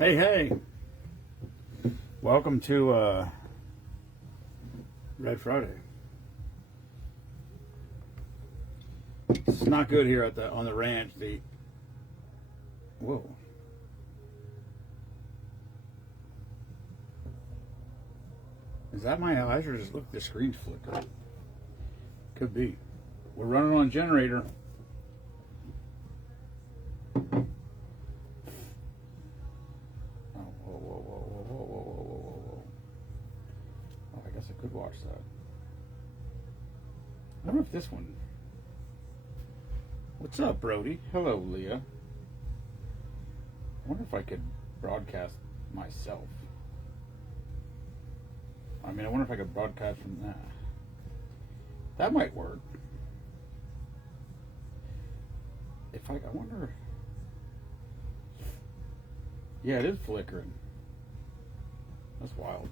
Hey, hey. Welcome to Red Friday. It's not good here at on the ranch. Whoa. Is that my eyes or just look the screen's flickering? Could be. We're running on a generator. I guess I could watch that. I wonder if this one. What's up, Brody? Hello, Leah. I wonder if I could broadcast myself. I mean, I wonder if I could broadcast from that. That might work. I wonder. Yeah, it is flickering. That's wild.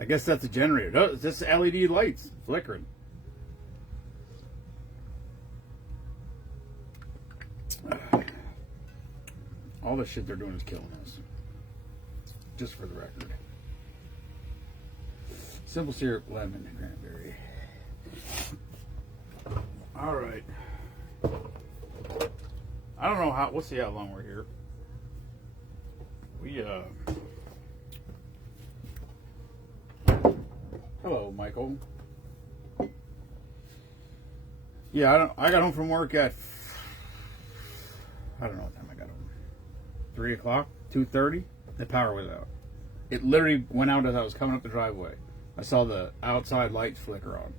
I guess that's a generator. Oh, it's just LED lights flickering. All the shit they're doing is killing us. Just for the record. Simple syrup, lemon, and cranberry. All right. I don't know how. We'll see how long we're here. Hello, Michael. Yeah, I got home from work at. I don't know what time I got home. 3 o'clock, 2:30. The power was out. It literally went out as I was coming up the driveway. I saw the outside lights flicker on.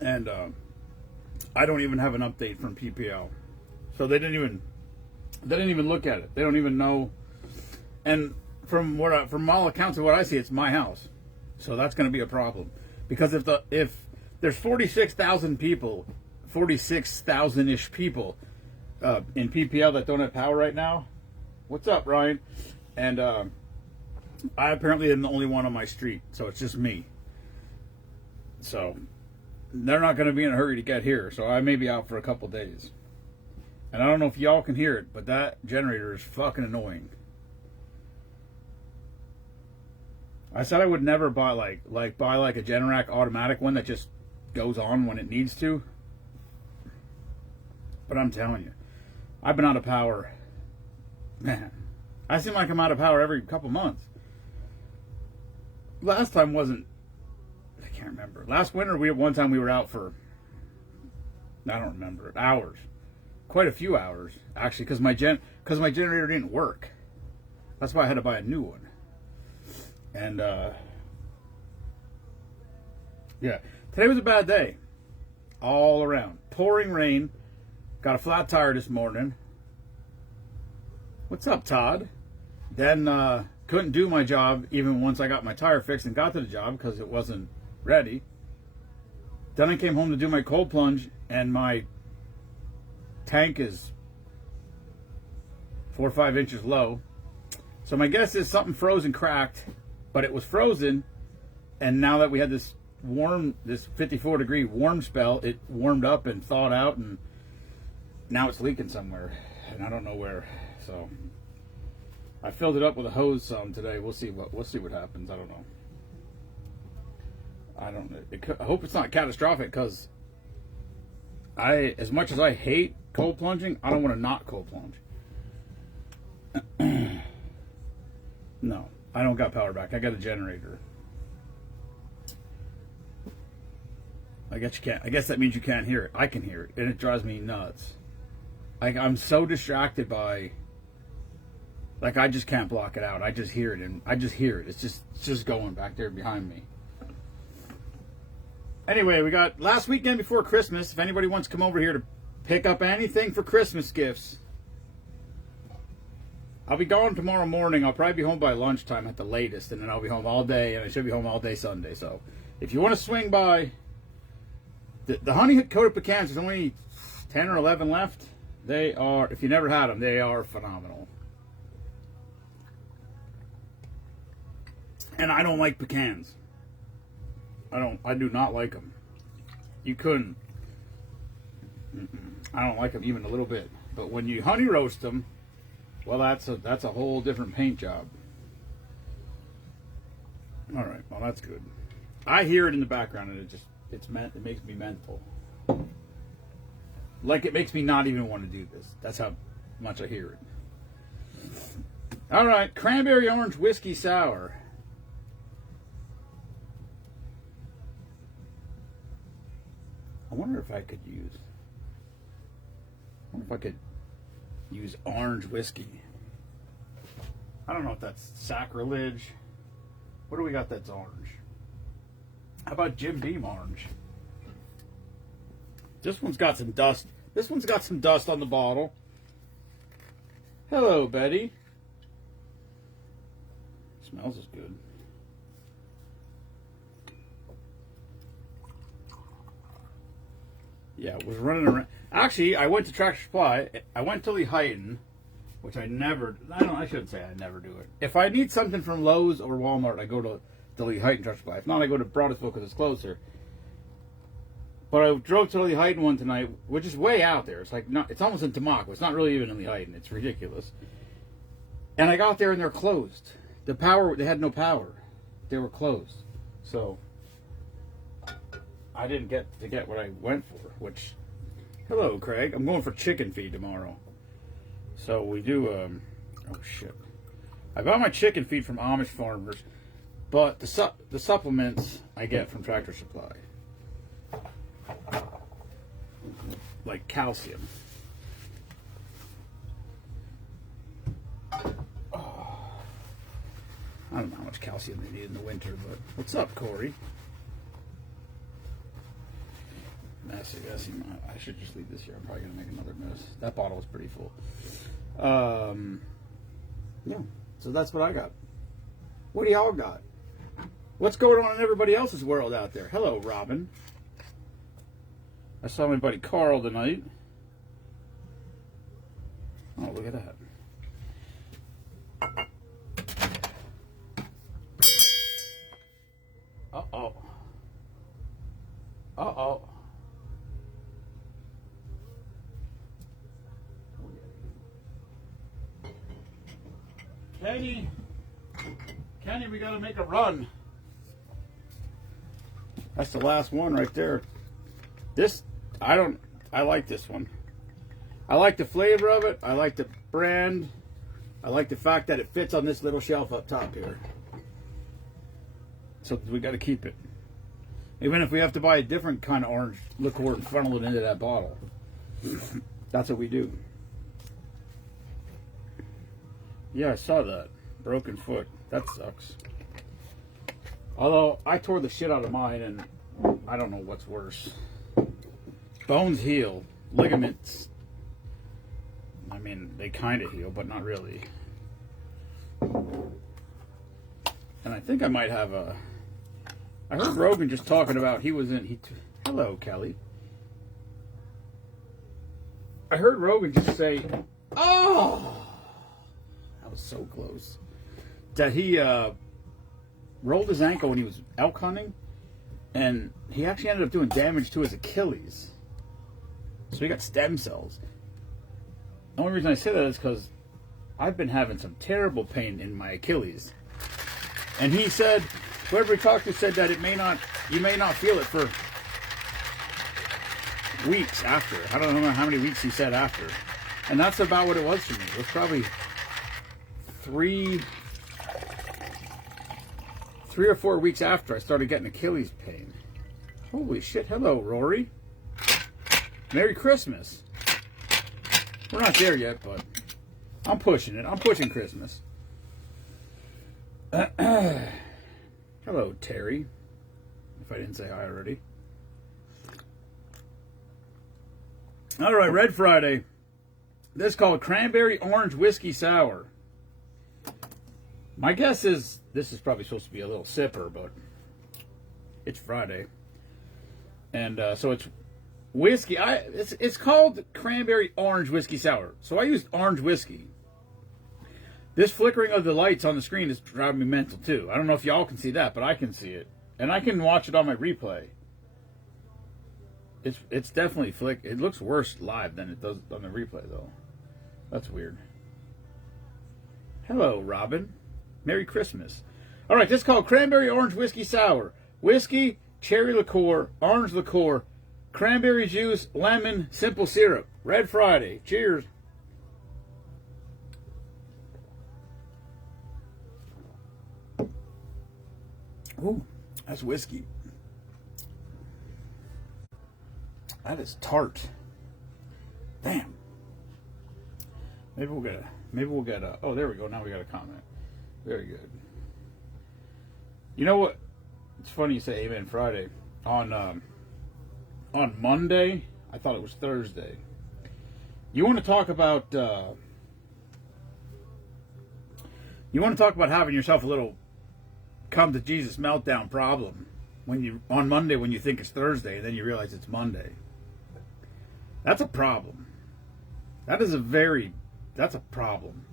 And I don't even have an update from PPL, so they didn't even look at it. They don't even know. And from all accounts of what I see, it's my house, so that's going to be a problem. Because if there's 46,000 people, 46,000-ish people in PPL that don't have power right now. What's up, Ryan? And I apparently am the only one on my street, so it's just me. So they're not going to be in a hurry to get here, so I may be out for a couple days. And I don't know if y'all can hear it, but that generator is fucking annoying. I said I would never buy buy a Generac automatic one that just goes on when it needs to. But I'm telling you, I've been out of power. Man, I seem like I'm out of power every couple months. Last time wasn't. I can't remember. Last winter, one time we were out for. I don't remember, hours, quite a few hours actually, because my generator didn't work. That's why I had to buy a new one. And yeah, today was a bad day, all around. Pouring rain. Got a flat tire this morning. What's up, Todd? Then couldn't do my job even once I got my tire fixed and got to the job because it wasn't ready. Then I came home to do my cold plunge and my tank is 4 or 5 inches low. So my guess is something froze and cracked, but it was frozen, and now that we had this 54-degree warm spell, it warmed up and thawed out, and now it's leaking somewhere, and I don't know where. So I filled it up with a hose some today. We'll see what happens. I don't know. I hope it's not catastrophic, because as much as I hate cold plunging, I don't want to not cold plunge. No, I don't got power back. I got a generator. I guess you can't. I guess that means you can't hear it. I can hear it, and it drives me nuts. I'm so distracted by. I just can't block it out. I just hear it, and I just hear it. It's just going back there behind me. Anyway, we got last weekend before Christmas. If anybody wants to come over here to pick up anything for Christmas gifts, I'll be gone tomorrow morning. I'll probably be home by lunchtime at the latest, and then I'll be home all day, and I should be home all day Sunday. So if you want to swing by, the honey coated pecans, there's only 10 or 11 left. They are, if you never had them, they are phenomenal. And I don't like pecans. I do not like them. You couldn't. I don't like them even a little bit. But when you honey roast them, well, that's a whole different paint job. All right, well, that's good. I hear it in the background, and it makes me mental. Like, it makes me not even want to do this. That's how much I hear it. All right, cranberry orange whiskey sour. I wonder if I could use orange whiskey. I don't know if that's sacrilege. What do we got that's orange? How about Jim Beam orange? This one's got some dust. This one's got some dust on the bottle. Hello, Betty. Smells as good. Yeah, it was running around. Actually, I went to Tractor Supply. I went to Lehighton, which I shouldn't say I never do it. If I need something from Lowe's or Walmart, I go to the Lehighton Tractor Supply. If not, I go to Broadusville because it's closer. But I drove to Lehighton one tonight, which is way out there. It's almost in Tamaqua. It's not really even in Lehighton. It's ridiculous. And I got there and they're closed. They had no power. They were closed. So I didn't get to get what I went for, which, hello, Craig. I'm going for chicken feed tomorrow. So we do, oh shit. I buy my chicken feed from Amish farmers, but the supplements I get from Tractor Supply. Like calcium. Oh, I don't know how much calcium they need in the winter, but what's up, Corey? Messy. I should just leave this here. I'm probably gonna make another mess. That bottle was pretty full. Yeah. So that's what I got. What do y'all got? What's going on in everybody else's world out there? Hello, Robin. I saw my buddy Carl tonight. Oh, look at that. Uh-oh. Uh-oh. Kenny, we gotta make a run. That's the last one right there. I like this one. I like the flavor of it. I like the brand. I like the fact that it fits on this little shelf up top here. So we got to keep it. Even if we have to buy a different kind of orange liqueur and funnel it into that bottle. That's what we do. Yeah, I saw that. Broken foot. That sucks. Although, I tore the shit out of mine, and I don't know what's worse. Bones heal. Ligaments, I mean, they kind of heal, but not really. And I think I might have a... I heard Rogan just talking about hello, Kelly. I heard Rogan just say, oh! That was so close. That he rolled his ankle when he was elk hunting, and he actually ended up doing damage to his Achilles. So he got stem cells. The only reason I say that is because I've been having some terrible pain in my Achilles. And he said, whoever he talked to said that you may not feel it for weeks after. I don't know how many weeks he said after. And that's about what it was for me. It was probably three or 4 weeks after I started getting Achilles pain. Holy shit. Hello, Rory. Merry Christmas. We're not there yet, but I'm pushing it. I'm pushing Christmas. Hello, Terry. If I didn't say hi already. All right, Red Friday. This is called Cranberry Orange Whiskey Sour. My guess is this is probably supposed to be a little sipper, but it's Friday. And so it's whiskey. It's called Cranberry Orange Whiskey Sour. So I used orange whiskey. This flickering of the lights on the screen is driving me mental too. I don't know if y'all can see that, but I can see it. And I can watch it on my replay. It's definitely flick. It looks worse live than it does on the replay, though. That's weird. Hello, Robin. Merry Christmas. All right, this is called Cranberry Orange Whiskey Sour. Whiskey, cherry liqueur, orange liqueur, cranberry juice, lemon, simple syrup. Red Friday. Cheers. Ooh, that's whiskey. That is tart. Damn. Maybe we'll get a. Oh, there we go. Now we got a comment. Very good. You know what? It's funny you say Amen Friday. On Monday, I thought it was Thursday. You want to talk about having yourself a little come to Jesus meltdown problem on Monday when you think it's Thursday and then you realize it's Monday. That's a problem. That's a problem.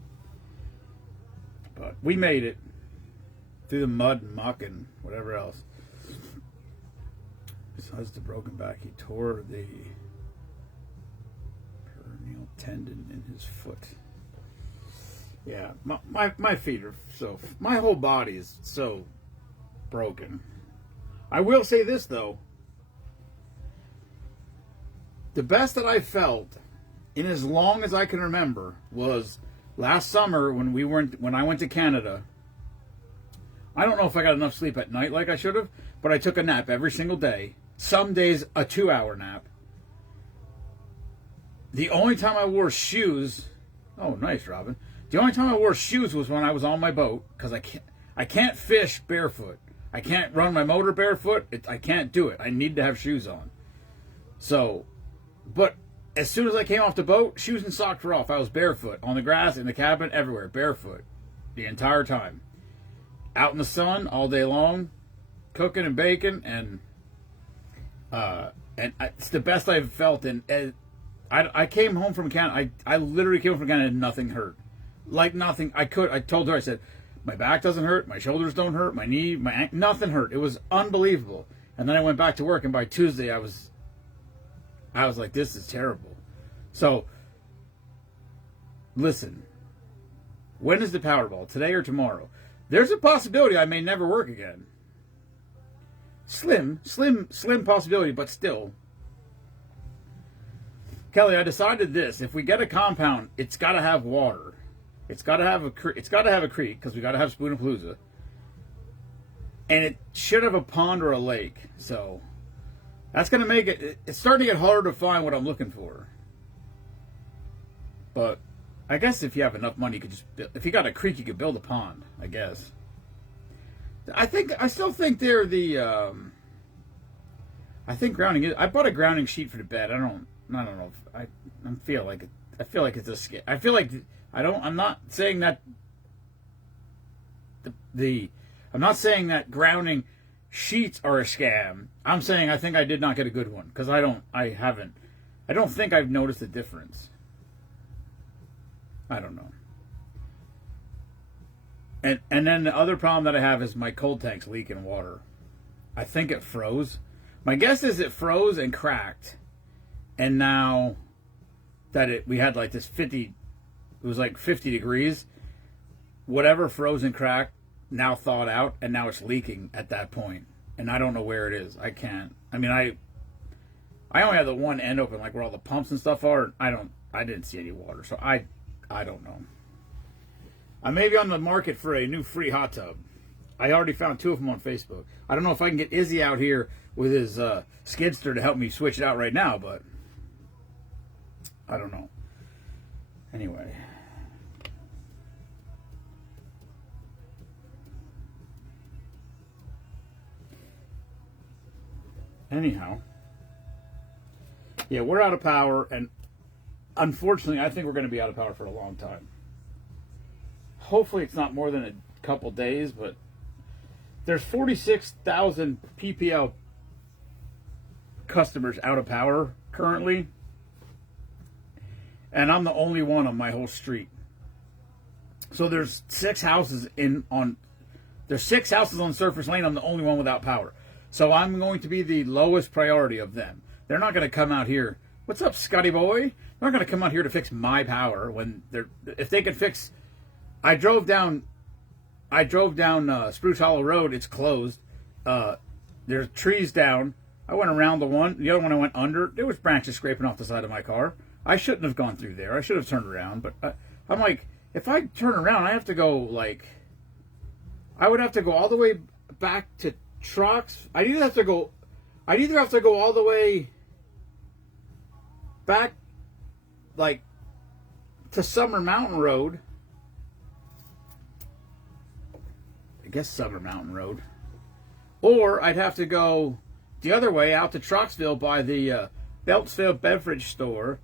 But we made it through the mud and muck and whatever else. Besides the broken back, he tore the peroneal tendon in his foot. Yeah, my feet are my whole body is so broken. I will say this, though. The best that I felt in as long as I can remember was last summer when I went to Canada. I don't know if I got enough sleep at night like I should have, but I took a nap every single day. Some days a 2-hour nap. The only time I wore shoes, oh nice, Robin. The only time I wore shoes was when I was on my boat, because I can't fish barefoot. I can't run my motor barefoot. I can't do it. I need to have shoes on. So, but as soon as I came off the boat, shoes and socks were off. I was barefoot on the grass, in the cabin, everywhere, barefoot, the entire time. Out in the sun all day long, cooking and baking, and it's the best I've felt. And I came home from Canada. I literally came home from Canada and nothing hurt. Like nothing. I told her, I said, my back doesn't hurt, my shoulders don't hurt, my knee, my ankle, nothing hurt. It was unbelievable. And then I went back to work, and by Tuesday I was like, this is terrible. So, listen, when is the Powerball? Today or tomorrow? There's a possibility I may never work again. Slim possibility, but still. Kelly, I decided this. If we get a compound, it's got to have water. It's got to have a creek, because we got to have Spoonapalooza. And it should have a pond or a lake. So that's going to make it's starting to get harder to find what I'm looking for. But I guess if you have enough money, you could if you got a creek, you could build a pond, I guess. I still think they're the I think grounding I bought a grounding sheet for the bed. I don't know if I feel like it's a scam. I feel like I'm not saying that I'm not saying that grounding sheets are a scam. I'm saying I think I did not get a good one, because I don't think I've noticed a difference. I don't know. And then the other problem that I have is my cold tank's leaking water. I think it froze. My guess is it froze and cracked. And now that we had like this 50, it was like 50 degrees. Whatever froze and cracked now thawed out, and now it's leaking at that point. And I don't know where it is. I only have the one end open, like where all the pumps and stuff are. I didn't see any water, so I don't know. I may be on the market for a new free hot tub. I already found 2 of them on Facebook. I don't know if I can get Izzy out here with his skidster to help me switch it out right now, but I don't know. Anyway. Anyhow. Yeah, we're out of power, and unfortunately, I think we're going to be out of power for a long time. Hopefully it's not more than a couple days, but there's 46,000 PPL customers out of power currently, and I'm the only one on my whole street. So there's 6 houses on Surface Lane. I'm the only one without power. So I'm going to be the lowest priority of them. They're not going to come out here. What's up, Scotty boy? They're not going to come out here to fix my power when they're. If they could fix, I drove down Spruce Hollow Road. It's closed. There's trees down. I went around the other one I went under. There was branches scraping off the side of my car. I shouldn't have gone through there. I should have turned around. But I'm like, if I turn around, I have to go like. I would have to go all the way back to Trox. I'd either have to go all the way back, like, to Summer Mountain Road. I guess Summer Mountain Road. Or I'd have to go the other way out to Troxville by the Beltsville Beverage Store.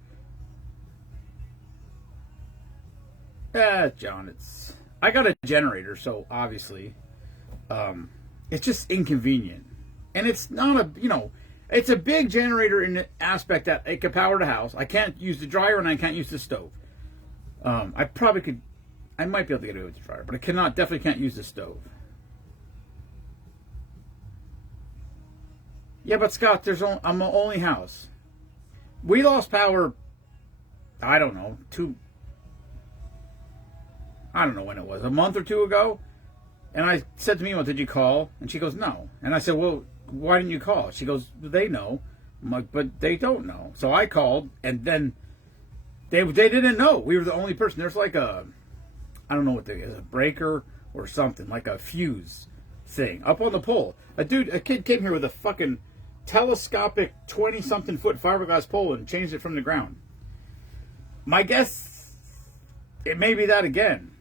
John, I got a generator, so obviously it's just inconvenient. And it's not it's a big generator in the aspect that it can power the house. I can't use the dryer and I can't use the stove. I might be able to get away with the dryer, but I definitely can't use the stove. Yeah, but Scott, I'm the only house. We lost power, I don't know when it was, a month or two ago. And I said to Mima, did you call? And she goes, no. And I said, well, why didn't you call? She goes, they know. I'm like, but they don't know. So I called, and then they didn't know. We were the only person. There's like I don't know what it is, a breaker or something, like a fuse thing up on the pole. A kid came here with a fucking telescopic 20-something foot fiberglass pole and changed it from the ground. My guess, it may be that again.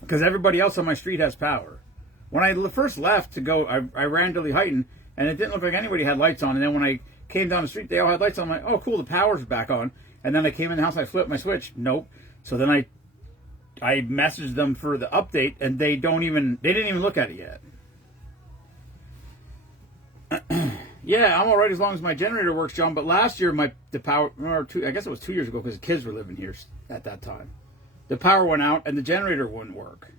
Because everybody else on my street has power. When I first left to go, I ran to Lehighton, and it didn't look like anybody had lights on. And then when I came down the street, they all had lights on. I'm like, oh, cool, the power's back on. And then I came in the house, I flipped my switch. Nope. So then I messaged them for the update, and they didn't even look at it yet. Yeah, I'm all right as long as my generator works, John. But last year, the power, I guess it was 2 years ago, because the kids were living here at that time. The power went out, and the generator wouldn't work.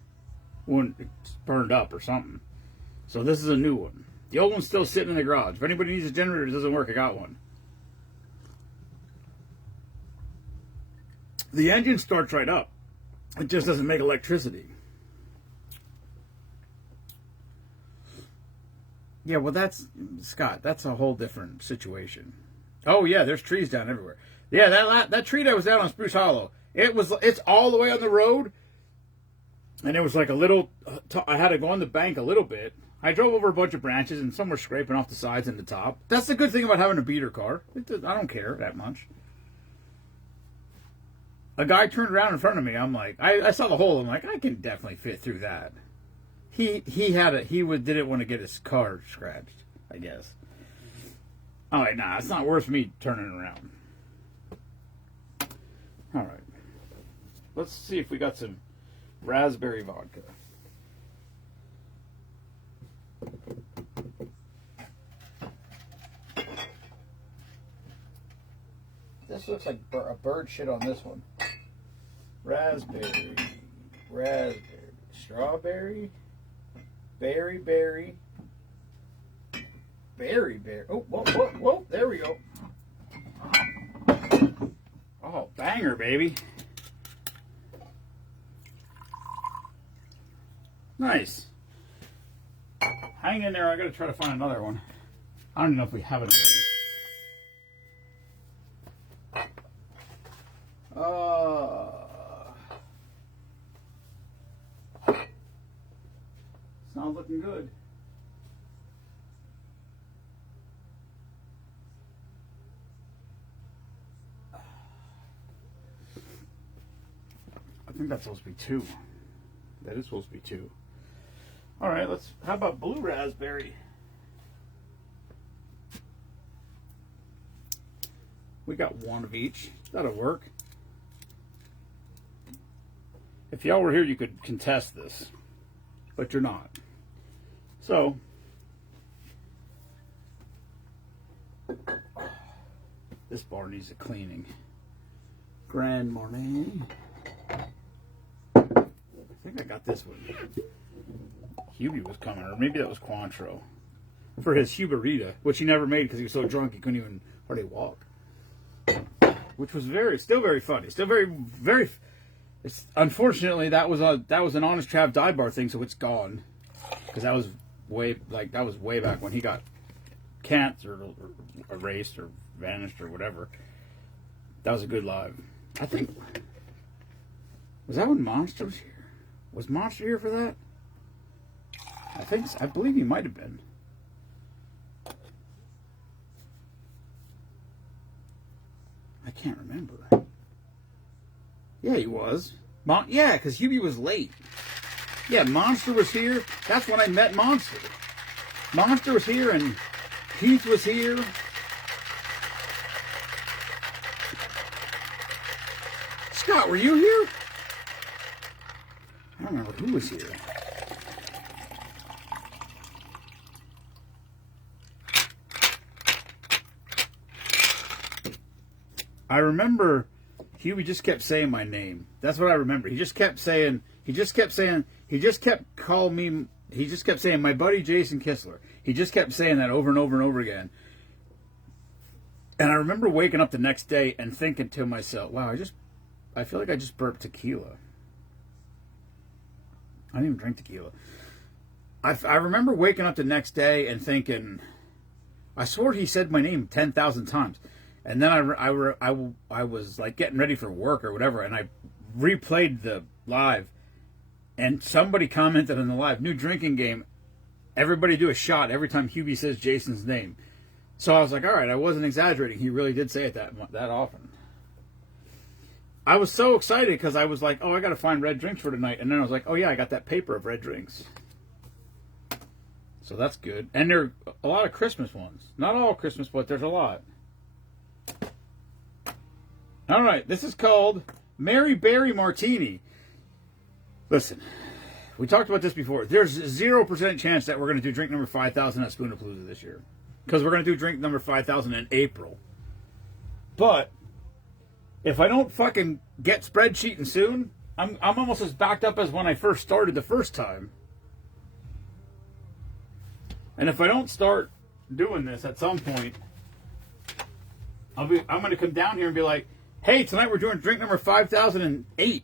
It's burned up or something. So this is a new one. The old one's still sitting in the garage. If anybody needs a generator that doesn't work, I got one. The engine starts right up. It just doesn't make electricity. Yeah, well, Scott, that's a whole different situation. Oh, yeah, there's trees down everywhere. Yeah, that tree that was down on Spruce Hollow, it's all the way on the road, and it was like a little, I had to go on the bank a little bit. I drove over a bunch of branches, and some were scraping off the sides and the top. That's the good thing about having a beater car. I don't care that much. A guy turned around in front of me. I'm like, I saw the hole. I'm like, I can definitely fit through that. He didn't want to get his car scratched, I guess. I'm like, nah, it's not worth me turning around. All right. Let's see if we got some raspberry vodka. This looks like a bird shit on this one. Raspberry, strawberry, berry. Oh, whoa, there we go. Oh, banger, baby. Nice. Hang in there, I gotta try to find another one. I don't know if we have another one. It's not looking good. I think that's supposed to be 2. That is supposed to be 2. All right, how about blue raspberry? We got one of each. That'll work. If y'all were here, you could contest this, but you're not. So, this bar needs a cleaning. Grand morning. I think I got this one. Hubie was coming, or maybe that was Cointreau. for his Huberita, which he never made because he was so drunk he couldn't even hardly walk. Which was still very funny, still very. Unfortunately, that was an Honest Trav dive bar thing, so it's gone because that was way back when he got cancer or erased or vanished or whatever. That was a good live. I think was that when Monster was here? Was Monster here for that? I think so. I believe he might have been. I can't remember. Yeah, he was. Yeah, because Hubie was late. Yeah, Monster was here. That's when I met Monster. Monster was here and Keith was here. Scott, were you here? I don't remember who was here. I remember Hubie just kept saying my name. That's what I remember. He just kept saying my buddy Jason Kistler. He just kept saying that over and over and over again. And I remember waking up the next day and thinking to myself, wow, I feel like I just burped tequila. I didn't even drink tequila. I remember waking up the next day and thinking, I swore he said my name 10,000 times. And then I was like getting ready for work or whatever, and I replayed the live, and somebody commented on the live, new drinking game, everybody do a shot every time Hubie says Jason's name. So I was like, all right, I wasn't exaggerating. He really did say it that often. I was so excited because I was like, oh, I got to find red drinks for tonight. And then I was like, oh, yeah, I got that paper of red drinks. So that's good. And there are a lot of Christmas ones. Not all Christmas, but there's a lot. All right, this is called Mary Berry Martini. Listen, we talked about this before. There's 0% chance that we're going to do drink number 5,000 at Spoonapalooza this year. Because we're going to do drink number 5,000 in April. But if I don't fucking get spreadsheeting soon, I'm almost as backed up as when I first started the first time. And if I don't start doing this at some point, I'm going to come down here and be like, hey, tonight we're doing drink number 5,008.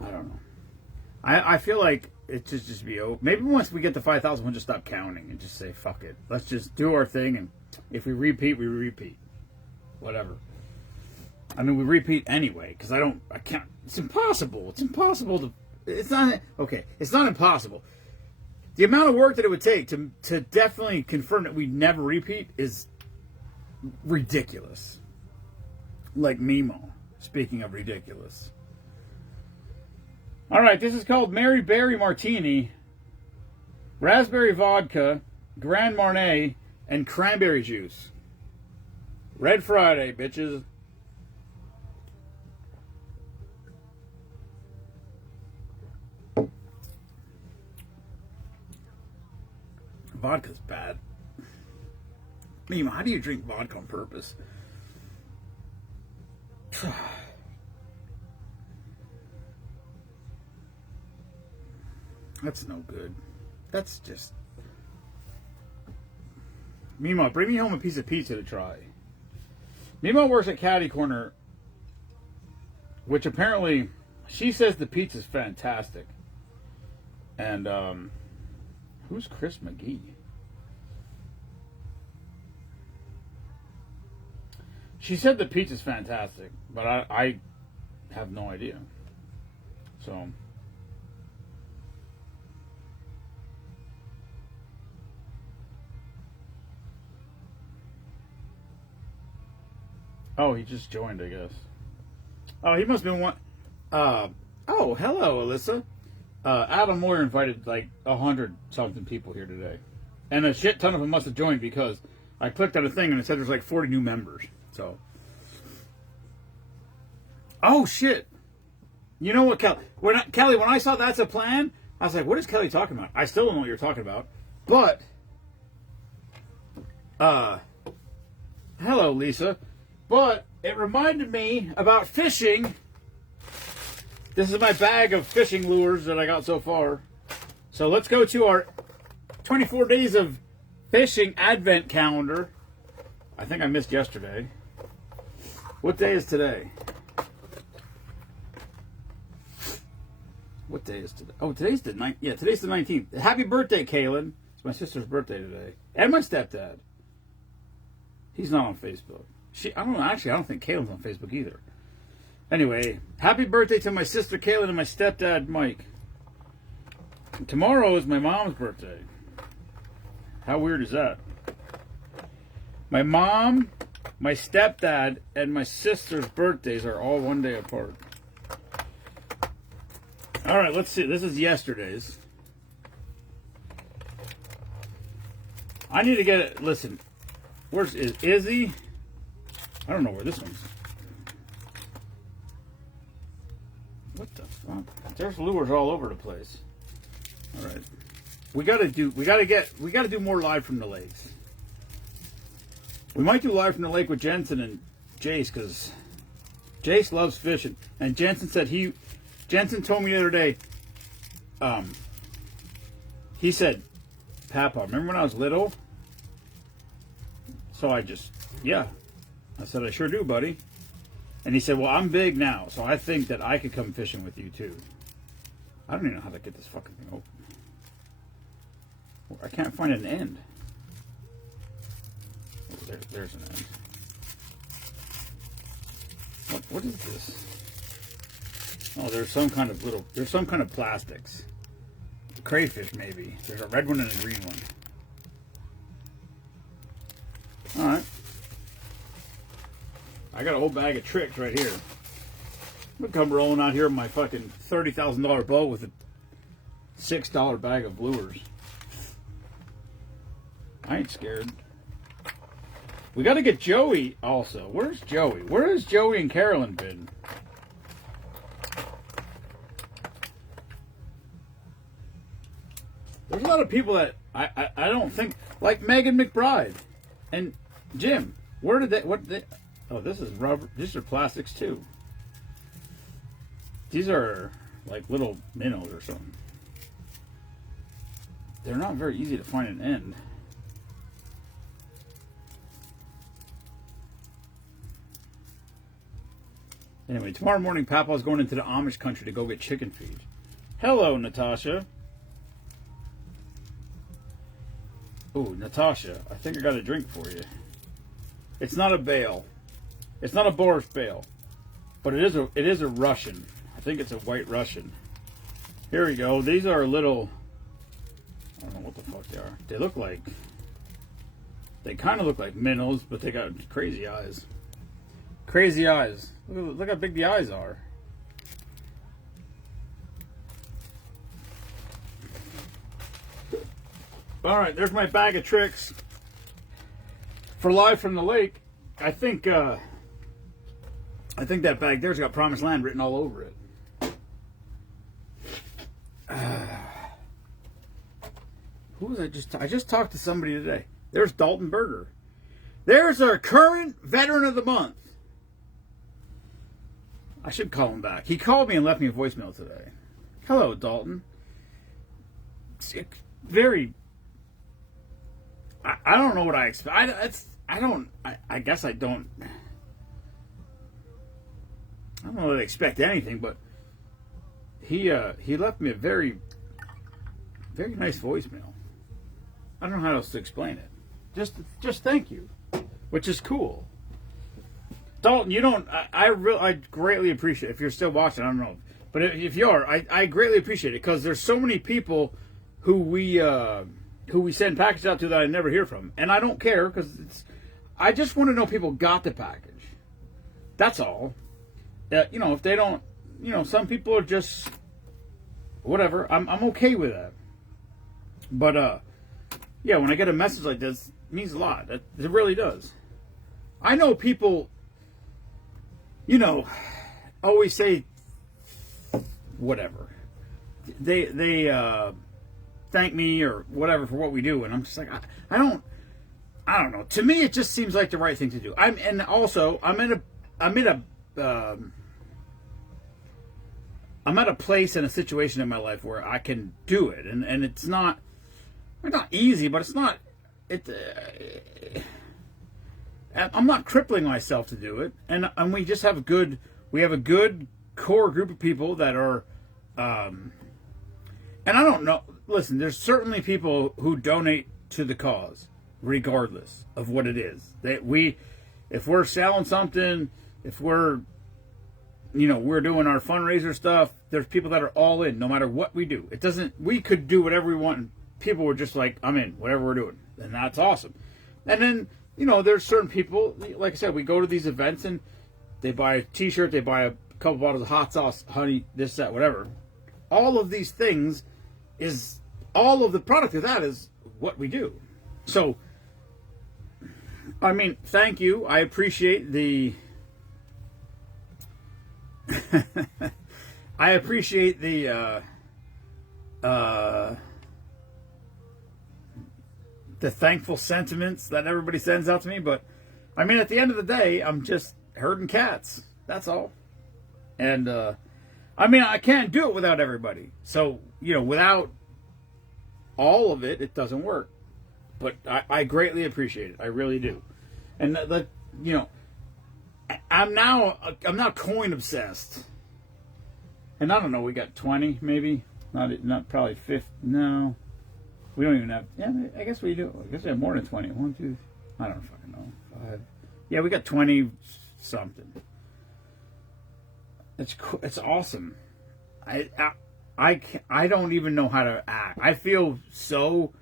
I don't know. I feel like it should just be over. Maybe once we get to 5,000, we'll just stop counting and just say, fuck it. Let's just do our thing, and if we repeat, we repeat. Whatever. I mean, we repeat anyway, because I can't. It's impossible. It's impossible to. It's not. Okay, it's not impossible. The amount of work that it would take to definitely confirm that we never repeat is ridiculous. Like Mimo, speaking of ridiculous. All right, this is called Mary Berry Martini, raspberry vodka, Grand Marnier, and cranberry juice. Red Friday, bitches. Vodka's bad. Mima, how do you drink vodka on purpose? That's no good. That's just... Mima, bring me home a piece of pizza to try. Mima works at Caddy Corner, which apparently she says the pizza's fantastic. And, who's Chris McGee? She said the pizza's fantastic, but I have no idea. So... Oh, he just joined, I guess. Oh, he must have been one... oh, hello, Alyssa. Adam Moyer invited like 100-something people here today. And a shit ton of them must have joined because I clicked on a thing and it said there's like 40 new members. So... Oh, shit. You know what, Kelly, when I saw that's a plan, I was like, what is Kelly talking about? I still don't know what you're talking about. But... hello, Lisa. But it reminded me about fishing This is my bag of fishing lures that I got so far. So let's go to our 24 days of fishing advent calendar. I think I missed yesterday. What day is today? What day is today? Oh, today's the 9th. Yeah, today's the 19th. Happy birthday, Kaylin. It's my sister's birthday today. And my stepdad. He's not on Facebook. I don't know. Actually, I don't think Kaylin's on Facebook either. Anyway, happy birthday to my sister Kaylin and my stepdad Mike. And tomorrow is my mom's birthday. How weird is that? My mom, my stepdad, and my sister's birthdays are all one day apart. All right, let's see. This is yesterday's. I need to get it. Listen, where's Izzy? I don't know where this one's. What the fuck? There's lures all over the place. All right, we gotta do more live from the lakes. We might do live from the lake with Jensen and Jace because Jace loves fishing, and Jensen said Jensen told me the other day, he said, Papa, remember when I was little? So I said, I sure do, buddy. And he said, well, I'm big now, so I think that I could come fishing with you too. I don't even know how to get this fucking thing open. I can't find an end. Oh, there's an end. What is this? Oh, there's some kind of plastics. Crayfish, maybe. There's a red one and a green one. Alright. I got a whole bag of tricks right here. I'm gonna come rolling out here in my fucking $30,000 boat with a $6 bag of lures. I ain't scared. We gotta get Joey also. Where's Joey? Where has Joey and Carolyn been? There's a lot of people that I don't think, like Megan McBride and Jim. Where did they, oh, this is rubber. These are plastics too. These are like little minnows or something. They're not very easy to find an end. Anyway, tomorrow morning, Papa's going into the Amish country to go get chicken feed. Hello, Natasha. Ooh, Natasha, I think I got a drink for you. It's not a bale. It's not a Boris bale. But it is a Russian. I think it's a white Russian. Here we go. These are little, I don't know what the fuck they are. They kind of look like minnows, but they got crazy eyes. Crazy eyes. Look how big the eyes are. All right, there's my bag of tricks for live from the lake. I think that bag there's got Promised Land written all over it. Who was I just talked to somebody today. There's Dalton Berger. There's our current veteran of the month. I should call him back. He called me and left me a voicemail today. Hello, Dalton. Very. I don't know what I expect. I guess I don't. I don't know that I expect anything, but he left me a very, very nice voicemail. I don't know how else to explain it. Just thank you, which is cool. Dalton, you don't. I greatly appreciate it. If you're still watching, I don't know, but if you are, I greatly appreciate it because there's so many people who we send packages out to that I never hear from, and I don't care because I just want to know people got the package. That's all. If they don't, some people are just whatever. I'm okay with that. But yeah, when I get a message like this, it means a lot. It really does. I know people. Always say whatever. They thank me or whatever for what we do, and I'm just like, I don't know. To me, it just seems like the right thing to do. I'm in a I'm at a place in a situation in my life where I can do it, and it's not easy, but it's not it. I'm not crippling myself to do it, and we just have a good core group of people that are, and I don't know. Listen, there's certainly people who donate to the cause, regardless of what it is. If we're selling something, if we're doing our fundraiser stuff, there's people that are all in, no matter what we do. It doesn't. We could do whatever we want, and people were just like, I'm in, whatever we're doing, and that's awesome. And then, there's certain people, like I said, we go to these events and they buy a t-shirt, they buy a couple bottles of hot sauce, honey, this, that, whatever. All of these things all of the product of that is what we do. So, I mean, thank you. I appreciate the the thankful sentiments that everybody sends out to me, but I mean, at the end of the day, I'm just herding cats. That's all. And I mean, I can't do it without everybody. So, without all of it, it doesn't work. But I greatly appreciate it. I really do. And I'm now coin obsessed. And I don't know, we got 20 maybe, not probably 50. No, we don't even have. Yeah, I guess we do. I guess we have more than 20. 1, 2. I don't fucking know. 5. Yeah, we got 20 something. It's awesome. I don't even know how to act. I feel so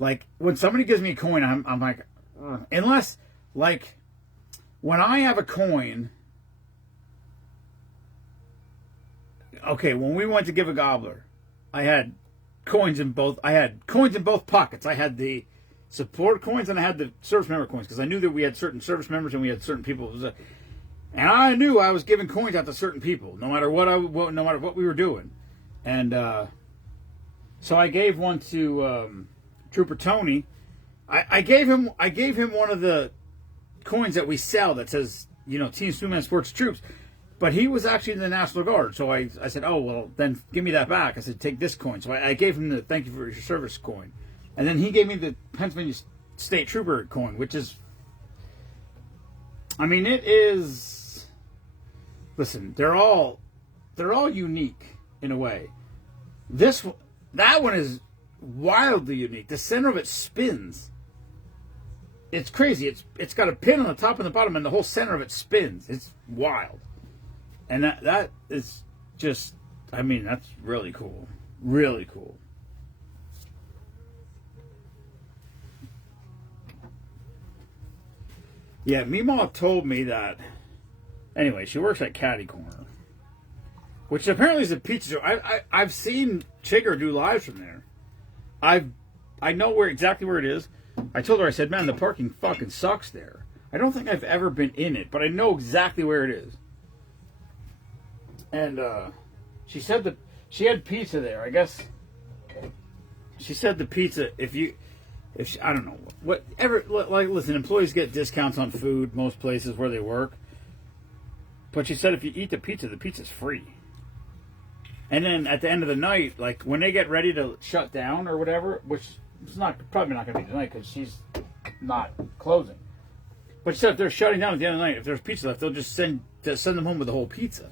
like when somebody gives me a coin, I'm like, ugh. Unless like when I have a coin. Okay, when we went to give a gobbler, I had coins in both. I had coins in both pockets. I had the support coins and I had the service member coins because I knew that we had certain service members and we had certain people. And I knew I was giving coins out to certain people, no matter what we were doing. And so I gave one to Trooper Tony. I gave him one of the coins that we sell that says Team Smoothman Sports Troops. But he was actually in the National Guard, so I said, oh, well, then give me that back. I said, take this coin. So I gave him the thank you for your service coin. And then he gave me the Pennsylvania State Trooper coin, which is, I mean, it is, listen, they're all unique in a way. That one is wildly unique. The center of it spins. It's crazy. It's got a pin on the top and the bottom, and the whole center of it spins. It's wild. And that is just, I mean, that's really cool. Really cool. Yeah, Meemaw told me that, anyway, she works at Caddy Corner, which apparently is a pizza joint. I've seen Chigger do lives from there. I know exactly where it is. I told her, I said, man, the parking fucking sucks there. I don't think I've ever been in it, but I know exactly where it is. And she said that she had pizza there. I guess she said the pizza. I don't know whatever. Like, listen, employees get discounts on food most places where they work. But she said if you eat the pizza's free. And then at the end of the night, like when they get ready to shut down or whatever, which it's probably not going to be tonight because she's not closing. But she said if they're shutting down at the end of the night, if there's pizza left, they'll just send them home with the whole pizza.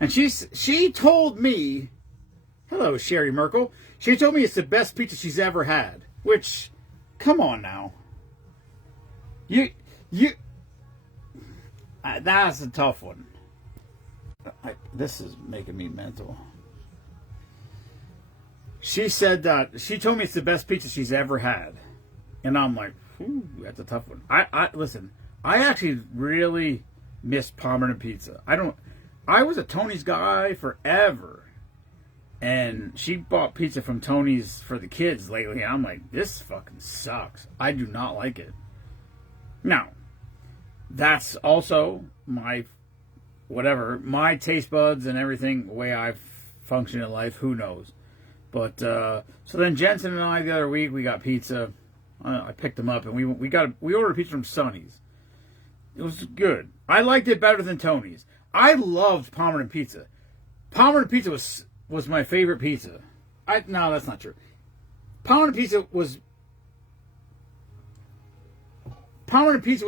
And she told me, hello, Sherry Merkel. She told me it's the best pizza she's ever had. Which, come on now. That's a tough one. This is making me mental. She said that she told me it's the best pizza she's ever had, and I'm like, ooh, that's a tough one. Listen. I actually really miss Pomeranian pizza. I was a Tony's guy forever. And she bought pizza from Tony's for the kids lately. And I'm like, this fucking sucks. I do not like it. Now, that's also my taste buds and everything, the way I function in life. Who knows? But, so then Jensen and I the other week, we got pizza. I picked them up and we ordered pizza from Sonny's. It was good. I liked it better than Tony's. I loved Pomeranian pizza. Palmer Pizza was my favorite pizza. No, that's not true. Palmer Pizza was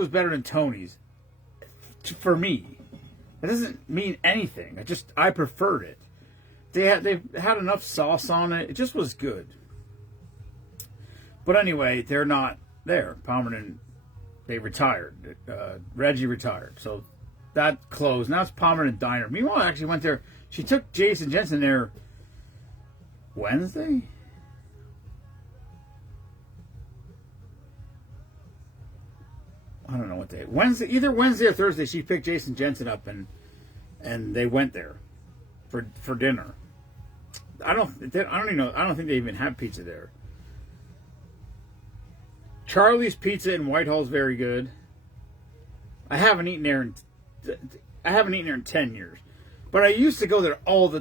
better than Tony's for me. It doesn't mean anything. I preferred it. They had enough sauce on it. It just was good. But anyway, they're not there. Palmerton, they retired. Reggie retired, so that closed. Now it's Palmerton Diner. Meanwhile, I actually went there. She took Jason Jensen there Wednesday. I don't know what day. Wednesday, either Wednesday or Thursday. She picked Jason Jensen up and they went there for dinner. I don't even know. I don't think they even have pizza there. Charlie's Pizza in Whitehall is very good. I haven't eaten there in 10 years. But I used to go there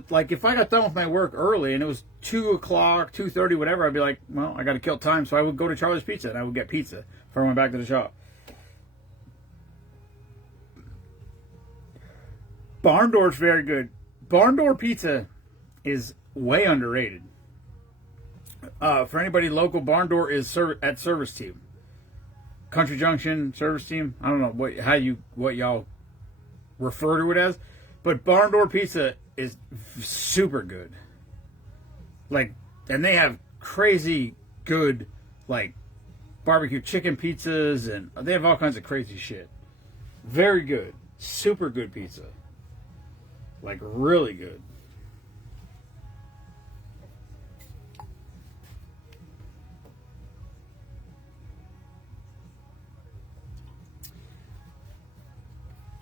like if I got done with my work early and it was 2 o'clock, 2:30, whatever, I'd be like, well, I got to kill time, so I would go to Charlie's Pizza and I would get pizza before I went back to the shop. Barn Door's very good. Barn Door Pizza is way underrated. For anybody local, Barn Door is at Service Team. Country Junction Service Team. I don't know what y'all refer to it as, but Barn Door Pizza is super good. Like, and they have crazy good like barbecue chicken pizzas, and they have all kinds of crazy shit. Very good, super good pizza. Like really good.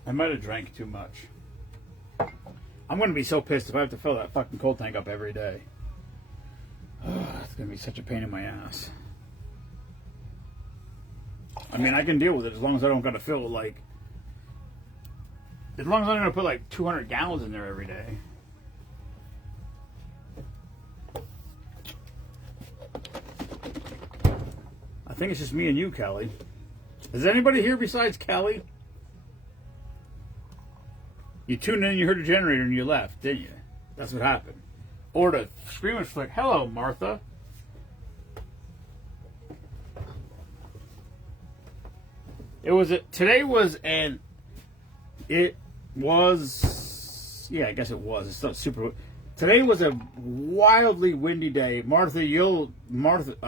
I might have drank too much. I'm going to be so pissed if I have to fill that fucking cold tank up every day. It's going to be such a pain in my ass. I mean, I can deal with it as long as I don't got to fill like... As long as I'm going to put like 200 gallons in there every day. I think it's just me and you, Kelly. Is anybody here besides Kelly? You tuned in, you heard the generator, and you left, didn't you? That's what happened. Or the Screamers Flick. Hello, Martha. Today was, yeah, I guess it was. It's not super. Today was a wildly windy day. Martha, I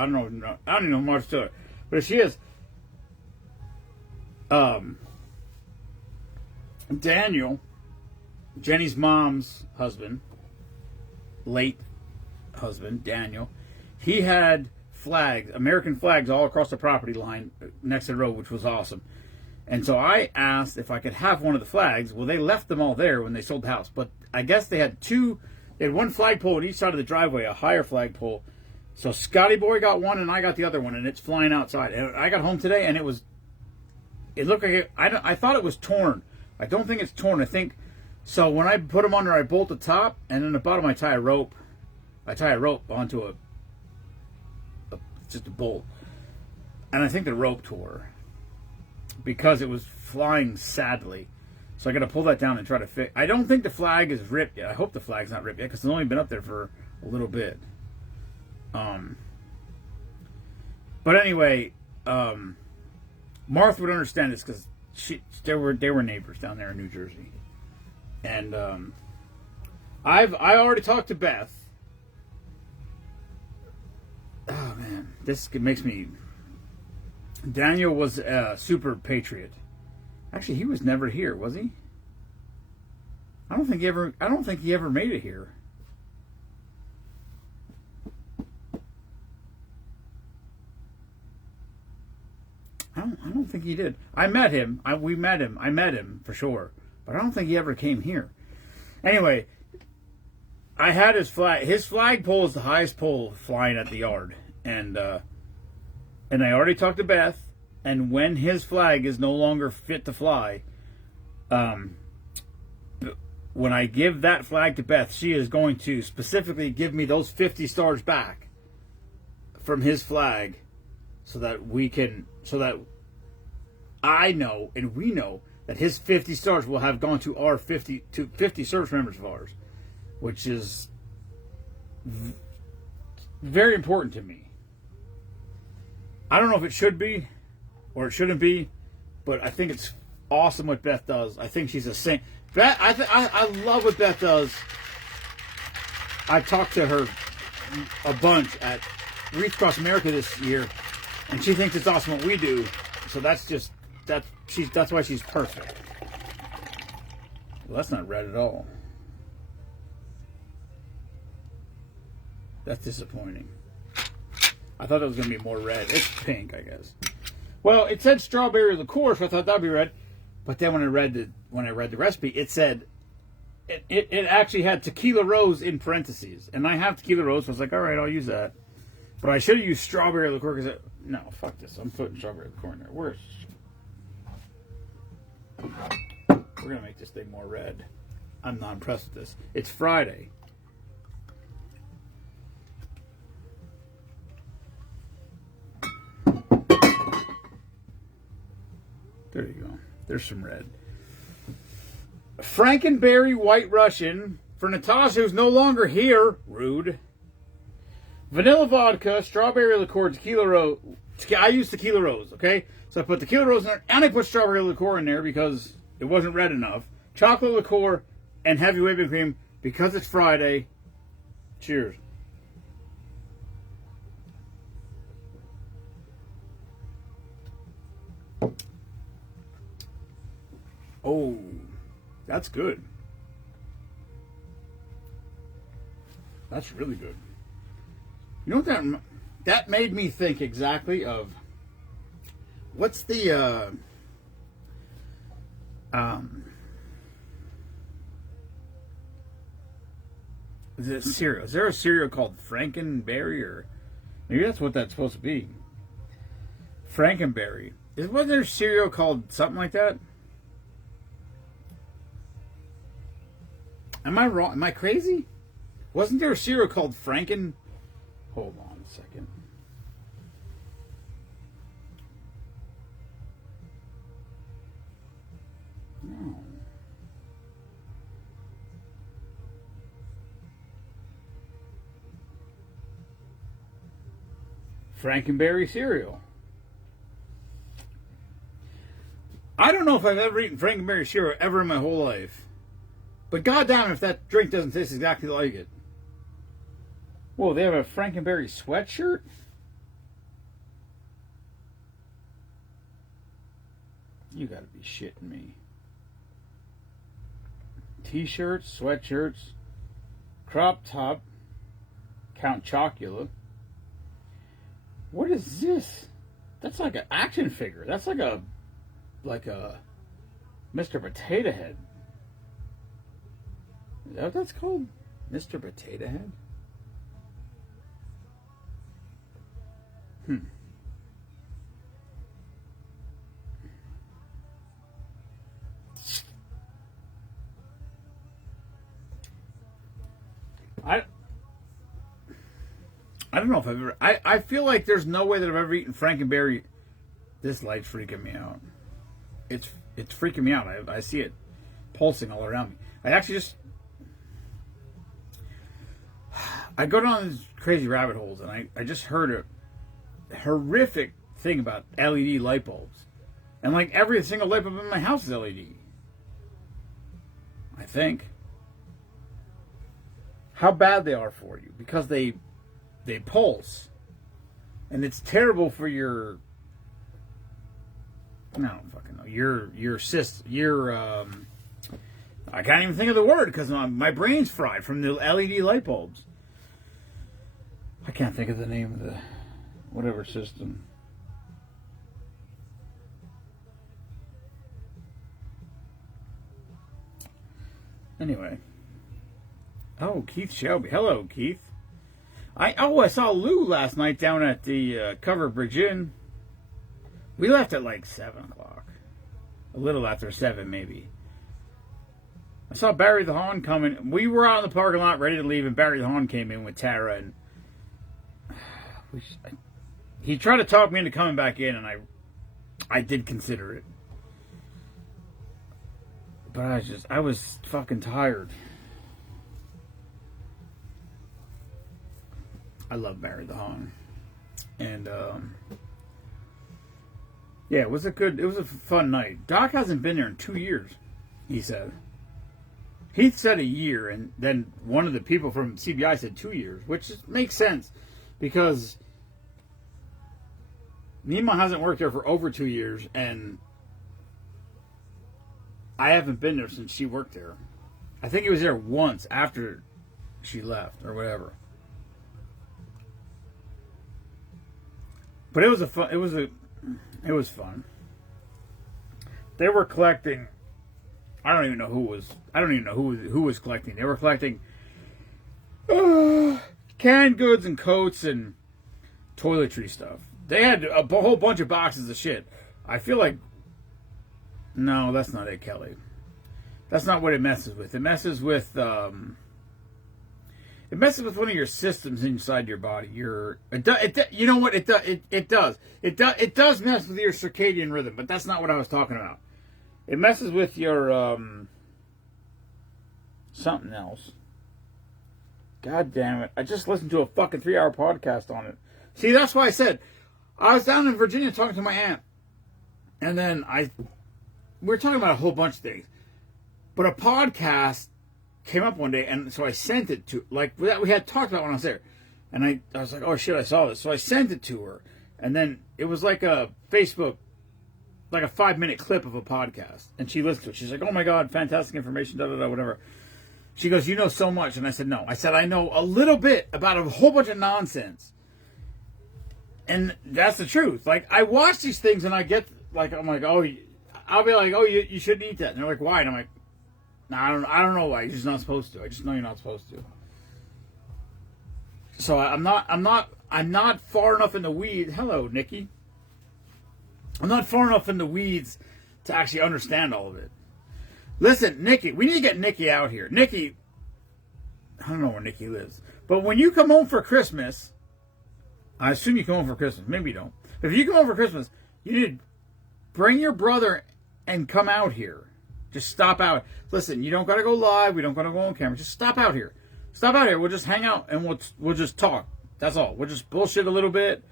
don't know Martha's still, but she is. Daniel, Jenny's mom's husband, late husband, Daniel, he had flags, American flags all across the property line next to the road, which was awesome. And so I asked if I could have one of the flags. Well, they left them all there when they sold the house. But I guess they had one flagpole on each side of the driveway, a higher flagpole. So Scotty Boy got one and I got the other one, and it's flying outside. And I got home today and it looked like I thought it was torn. I don't think it's torn. I think, so when I put them under, I bolt the top, and then the bottom I tie a rope. I tie a rope onto just a bolt. And I think the rope tore because it was flying sadly. So I got to pull that down and try to fix. I don't think the flag is ripped yet. I hope the flag's not ripped yet because it's only been up there for a little bit. But anyway, Martha would understand this because they were neighbors down there in New Jersey, and I already talked to Beth. Oh man, this makes me. Daniel was a super patriot. Actually, he was never here, was he? I don't think he ever made it here. I don't think he did. I met him. I met him for sure. But I don't think he ever came here. Anyway, I had his flag. His flagpole is the highest pole flying at the yard. And I already talked to Beth. And when his flag is no longer fit to fly, when I give that flag to Beth, she is going to specifically give me those 50 stars back from his flag, so that I know and we know that his 50 stars will have gone to our 50 service members of ours. which is very important to me. I don't know if it should be or it shouldn't be, but I think it's awesome what Beth does. I think she's a saint. Beth, I love what Beth does. I talked to her a bunch at Reach Across America this year, and she thinks it's awesome what we do. So that's why she's perfect. Well, that's not red at all. That's disappointing. I thought it was going to be more red. It's pink, I guess. Well, it said strawberry liqueur, so I thought that'd be red. But then when I read the recipe, it said it actually had tequila rose in parentheses, and I have tequila rose, so I was like, all right, I'll use that. But I should have used strawberry liqueur because no, fuck this. I'm putting strawberry liqueur in there. We're gonna make this thing more red. I'm not impressed with this. It's Friday. There you go. There's some red. Frankenberry White Russian for Natasha, who's no longer here. Rude. Vanilla vodka, strawberry liqueur, tequila rose. I use tequila rose, okay? So I put tequila rose in there, and I put strawberry liqueur in there because it wasn't red enough. Chocolate liqueur and heavy whipping cream because it's Friday. Cheers. Oh, that's good. That's really good. You know what that made me think exactly of? What's the cereal? Is there a cereal called Frankenberry, or maybe that's what that's supposed to be? Frankenberry. Wasn't there a cereal called something like that? Am I wrong? Am I crazy? Wasn't there a cereal called Franken? Hold on a second. No. Frankenberry cereal. I don't know if I've ever eaten Frankenberry cereal ever in my whole life. But goddamn if that drink doesn't taste exactly like it. Whoa, they have a Frankenberry sweatshirt? You gotta be shitting me. T-shirts, sweatshirts, crop top, Count Chocula. What is this? That's like an action figure. That's like a Mr. Potato Head. Is that what that's called? Mr. Potato Head? I don't know if I've ever... I feel like there's no way that I've ever eaten Frankenberry. This light's freaking me out. It's freaking me out. I see it pulsing all around me. I actually just... I go down these crazy rabbit holes, and I just heard a horrific thing about LED light bulbs. And like every single light bulb in my house is LED. I think. How bad they are for you. Because they pulse. And it's terrible for your... I don't fucking know. I can't even think of the word because my brain's fried from the LED light bulbs. I can't think of the name of the whatever system. Anyway. Oh, Keith Shelby. Hello, Keith. I saw Lou last night down at the Cover Bridge Inn. We left at like 7 o'clock. A little after 7, maybe. I saw Barry the Hawn coming. We were out in the parking lot ready to leave, and Barry the Hawn came in with Tara, and he tried to talk me into coming back in, and I did consider it. But I was fucking tired. I love Barry the Hong. And, yeah, it was a fun night. Doc hasn't been there in 2 years, he said. He said a year, and then one of the people from CBI said 2 years, which makes sense because Nima hasn't worked there for over 2 years, and I haven't been there since she worked there. I think he was there once after she left or whatever. But it was fun. They were collecting. I don't even know who was collecting. They were collecting canned goods and coats and toiletry stuff. They had a whole bunch of boxes of shit. I feel like, no, that's not it, Kelly. That's not what it messes with. It messes with one of your systems inside your body. You know what it does? It does mess with your circadian rhythm, but that's not what I was talking about. It messes with your something else. God damn it! I just listened to a fucking 3-hour podcast on it. See, that's why I said I was down in Virginia talking to my aunt, and then we were talking about a whole bunch of things, but a podcast came up one day, and so I sent it to, like, we had talked about when I was there, and I was like, oh shit, I saw this, so I sent it to her, and then it was like a Facebook, like a 5-minute clip of a podcast, and she listened to it. She's like, oh my god, fantastic information, da da da, whatever. She goes, you know so much, and I said, no. I said, I know a little bit about a whole bunch of nonsense, and that's the truth. Like, I watch these things, and I get, like, I'm like, oh, I'll be like, oh, you shouldn't eat that, and they're like, why? And I'm like, no, I don't know why. You're just not supposed to. I just know you're not supposed to. So I'm not far enough in the weeds. Hello, Nikki. I'm not far enough in the weeds to actually understand all of it. Listen, Nikki, we need to get Nikki out here. Nikki, I don't know where Nikki lives, but when you come home for Christmas, I assume you come home for Christmas. Maybe you don't. If you come home for Christmas, you need to bring your brother and come out here. Just stop out. Listen, you don't got to go live. We don't got to go on camera. Just stop out here. Stop out here. We'll just hang out and we'll just talk. That's all. We'll just bullshit a little bit,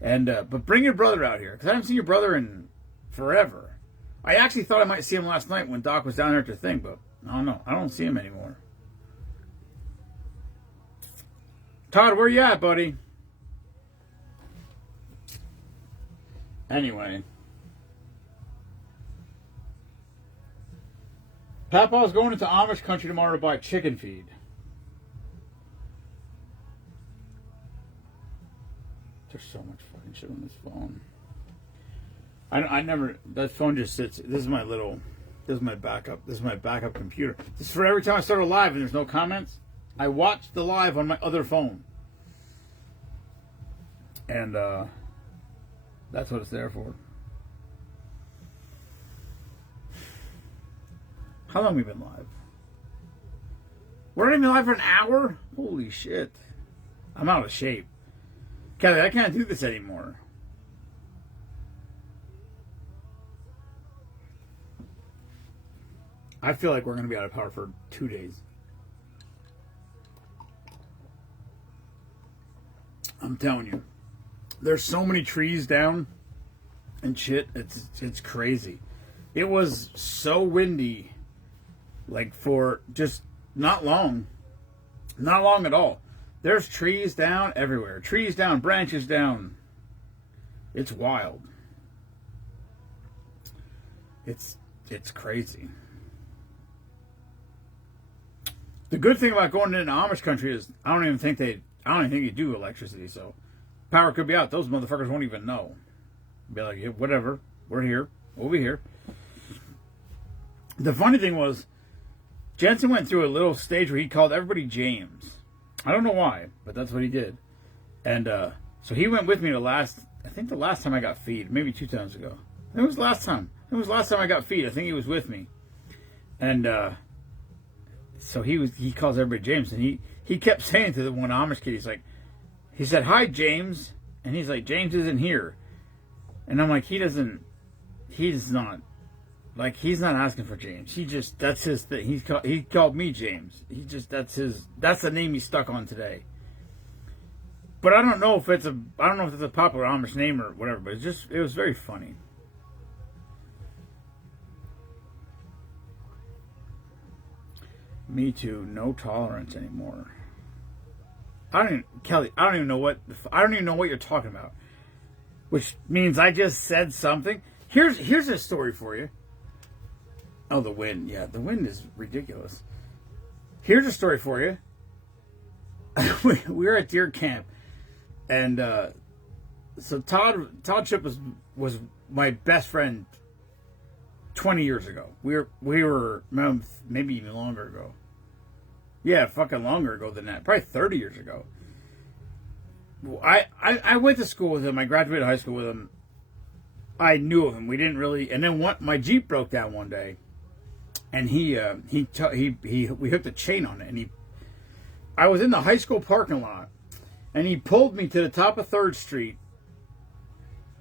and but bring your brother out here because I haven't seen your brother in forever. I actually thought I might see him last night when Doc was down there at the thing, but I don't know. I don't see him anymore. Todd, where you at, buddy? Anyway. Papa's going into Amish country tomorrow to buy chicken feed. There's so much fucking shit on this phone. I never, that phone just sits, this is my backup. This is my backup computer. This is for every time I start a live and there's no comments. I watch the live on my other phone. And, that's what it's there for. How long have we been live? We're not even live for an hour? Holy shit. I'm out of shape. Kelly, I can't do this anymore. I feel like we're going to be out of power for 2 days. I'm telling you. There's so many trees down and shit. It's crazy. It was so windy. Like for just not long. Not long at all. There's trees down everywhere. Trees down, branches down. It's wild. It's crazy. The good thing about going into Amish country is I don't even think you do electricity, so power could be out. Those motherfuckers won't even know. Be like, yeah, whatever. We're here. We'll be here. The funny thing was, Jensen went through a little stage where he called everybody James. I don't know why, but that's what he did. And so he went with me the last time I got feed, maybe 2 times ago. It was last time. It was last time I got feed. I think he was with me. And so he calls everybody James, and he kept saying to the one Amish kid, he said, hi, James. And he's like, James isn't here. And I'm like, he's not asking for James. That's his thing. He called me James. That's the name he's stuck on today. But I don't know if it's a popular Amish name or whatever. But it was very funny. Me too. No tolerance anymore. Kelly. I don't even know what you're talking about. Which means I just said something. Here's a story for you. Oh, the wind. Yeah, the wind is ridiculous. Here's a story for you. we were at deer camp, and so Todd Chip was my best friend 20 years ago. We were maybe even longer ago. Yeah, fucking longer ago than that. Probably 30 years ago. I went to school with him. I graduated high school with him. I knew of him. We didn't really. And then my Jeep broke down one day, and we hooked a chain on it, and I was in the high school parking lot, and he pulled me to the top of 3rd Street.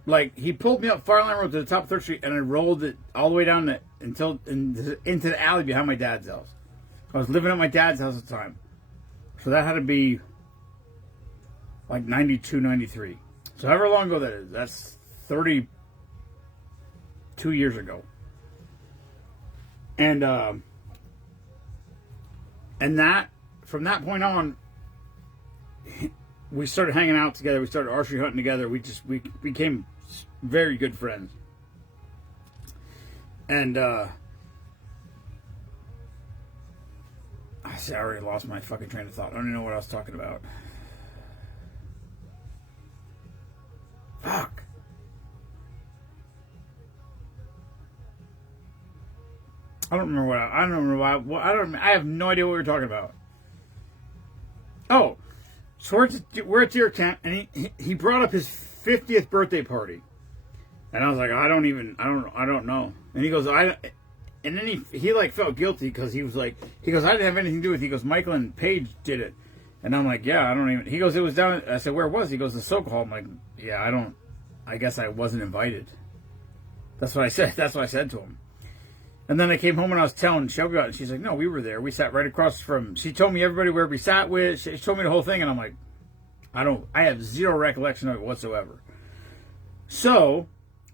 Like, he pulled me up Fireline Road to the top of 3rd Street, and I rolled it all the way down into the alley behind my dad's house. I was living at my dad's house at the time. So that had to be like 92, 93. So however long ago that is, that's 32 years ago. And that, from that point on, we started hanging out together. We started archery hunting together. We became very good friends. And I already lost my fucking train of thought. I don't even know what I was talking about. Fuck. I don't remember I have no idea what we were talking about. Oh, so we're at deer camp, and he brought up his 50th birthday party, and I was like, I don't know. And he goes, and then he like felt guilty because he goes, I didn't have anything to do with it. He goes, Michael and Paige did it, and I'm like, yeah, I don't even. He goes, it was down. I said, where was it? He goes, the Soak Hall. I'm like, yeah, I guess I wasn't invited. That's what I said. That's what I said to him. And then I came home and I was telling Shelby about it. And she's like, no, we were there. We sat right across from... She told me everybody where we sat with. She told me the whole thing. And I'm like, I have zero recollection of it whatsoever. So,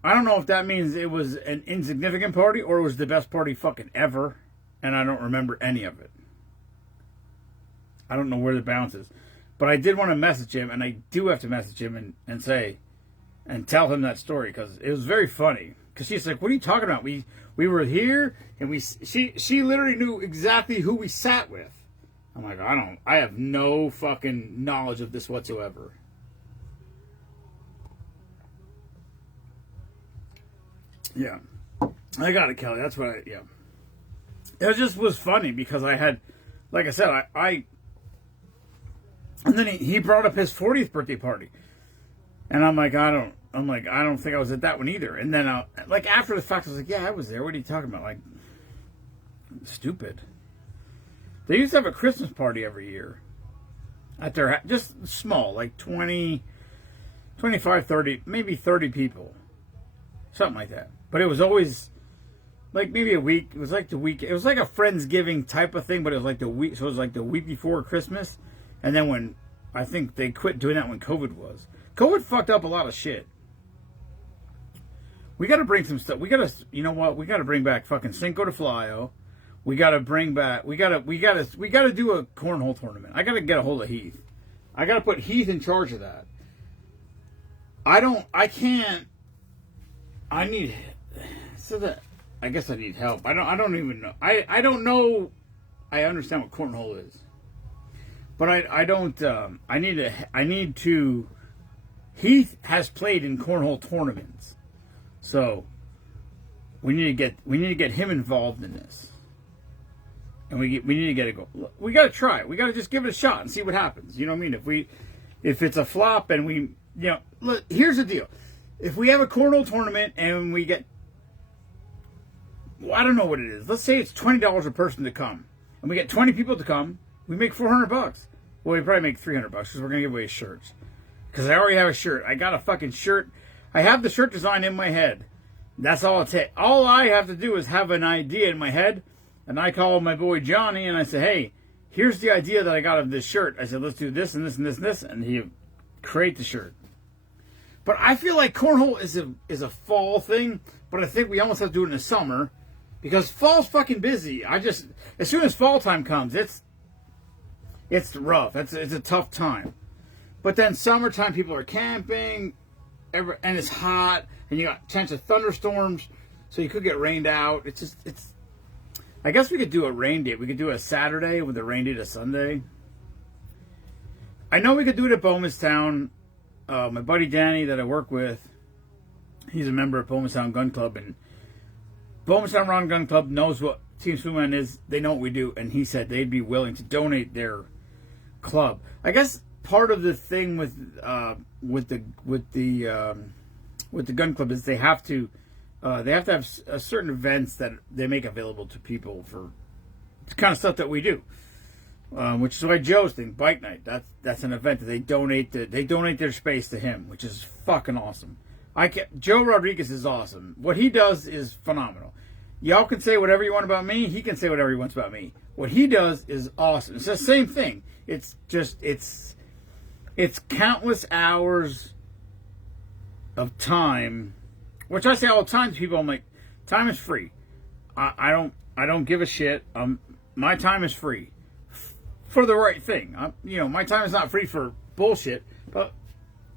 I don't know if that means it was an insignificant party or it was the best party fucking ever. And I don't remember any of it. I don't know where the balance is. But I did want to message him. And I do have to message him and say... And tell him that story. Because it was very funny. Because she's like, what are you talking about? We were here, and she literally knew exactly who we sat with. I'm like, I have no fucking knowledge of this whatsoever. Yeah. I got it, Kelly. That's what yeah. It just was funny because I had, like I said, and then he brought up his 40th birthday party. And I'm like, I don't think I was at that one either. And then, after the fact, I was like, yeah, I was there. What are you talking about? Like, stupid. They used to have a Christmas party every year. At their, just small, like 20, 25, 30, maybe 30 people. Something like that. But it was always, like, maybe a week. It was like the week. It was like a Friendsgiving type of thing, but it was like the week. So it was like the week before Christmas. And then when, I think they quit doing that when COVID was. COVID fucked up a lot of shit. We got to bring some stuff. We got to, you know what? We got to bring back fucking Cinco de Flyo. We got to bring back. We got to do a cornhole tournament. I got to get a hold of Heath. I got to put Heath in charge of that. I can't. I need. So that I guess I need help. I don't even know. I don't know. I understand what cornhole is, but I don't. I need to. Heath has played in cornhole tournaments, so we need to get him involved in this, and we need to get it go. We got to try it. We got to just give it a shot and see what happens. You know what I mean? If it's a flop and look, here's the deal: if we have a cornhole tournament and we get, I don't know what it is. Let's say it's $20 a person to come, and we get 20 people to come. We make $400. Well, we probably make $300 because we're gonna give away shirts. Because I already have a shirt. I got a fucking shirt. I have the shirt design in my head. That's all it takes. All I have to do is have an idea in my head. And I call my boy Johnny and I say, hey, here's the idea that I got of this shirt. I said, let's do this and this and this and this. And he create the shirt. But I feel like cornhole is a fall thing, but I think we almost have to do it in the summer because fall's fucking busy. As soon as fall time comes, it's rough. It's a tough time. But then summertime, people are camping, and it's hot, and you got a chance of thunderstorms, so you could get rained out. I guess we could do a rain date. We could do a Saturday with a rain date a Sunday. I know we could do it at Bowmanstown. My buddy Danny that I work with, he's a member of Bowmanstown Gun Club, and Bowmanstown Ron Gun Club knows what Team Spoonman is. They know what we do, and he said they'd be willing to donate their club. I guess part of the thing with the gun club is they have to have certain events that they make available to people for the kind of stuff that we do. Which is why Joe's thing, Bike Night. That's an event that they donate their space to him, which is fucking awesome. Joe Rodriguez is awesome. What he does is phenomenal. Y'all can say whatever you want about me. He can say whatever he wants about me. What he does is awesome. It's the same thing. It's countless hours of time, which I say all the time to people. I'm like, time is free. I don't give a shit. My time is free for the right thing. My time is not free for bullshit. But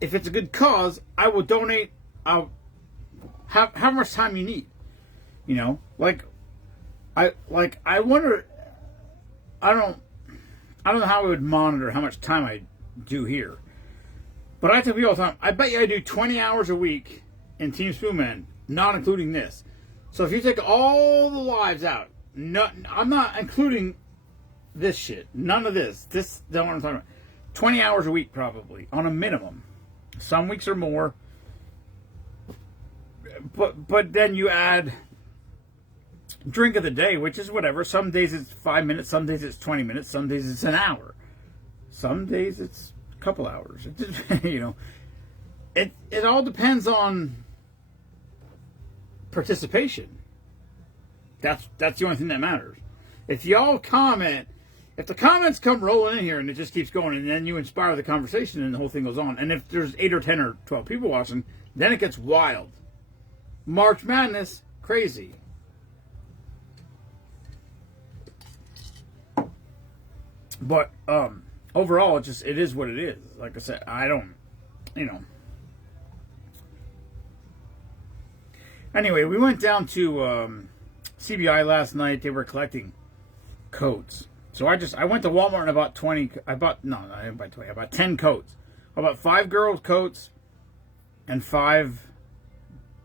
if it's a good cause, I will donate. I'll how much time you need. I wonder. I don't know how I would monitor how much time I do here. But I tell people all the time, I bet you I do 20 hours a week in Team Spoonman, not including this. So if you take all the lives out, I'm not including this shit. None of this. This don't know what I'm talking about. 20 hours a week probably, on a minimum. Some weeks are more. But then you add drink of the day, which is whatever. Some days it's 5 minutes, some days it's 20 minutes, some days it's an hour. Some days it's a couple hours. It all depends on participation. That's the only thing that matters. If y'all comment, if the comments come rolling in here and it just keeps going, and then you inspire the conversation and the whole thing goes on, and if there's 8 or 10 or 12 people watching, then it gets wild. March Madness, crazy. But overall, it is what it is. Like I said, I don't, Anyway, we went down to CBI last night. They were collecting coats. So I went to Walmart and I bought 20. I didn't buy 20. I bought 10 coats. I bought 5 girls' coats and 5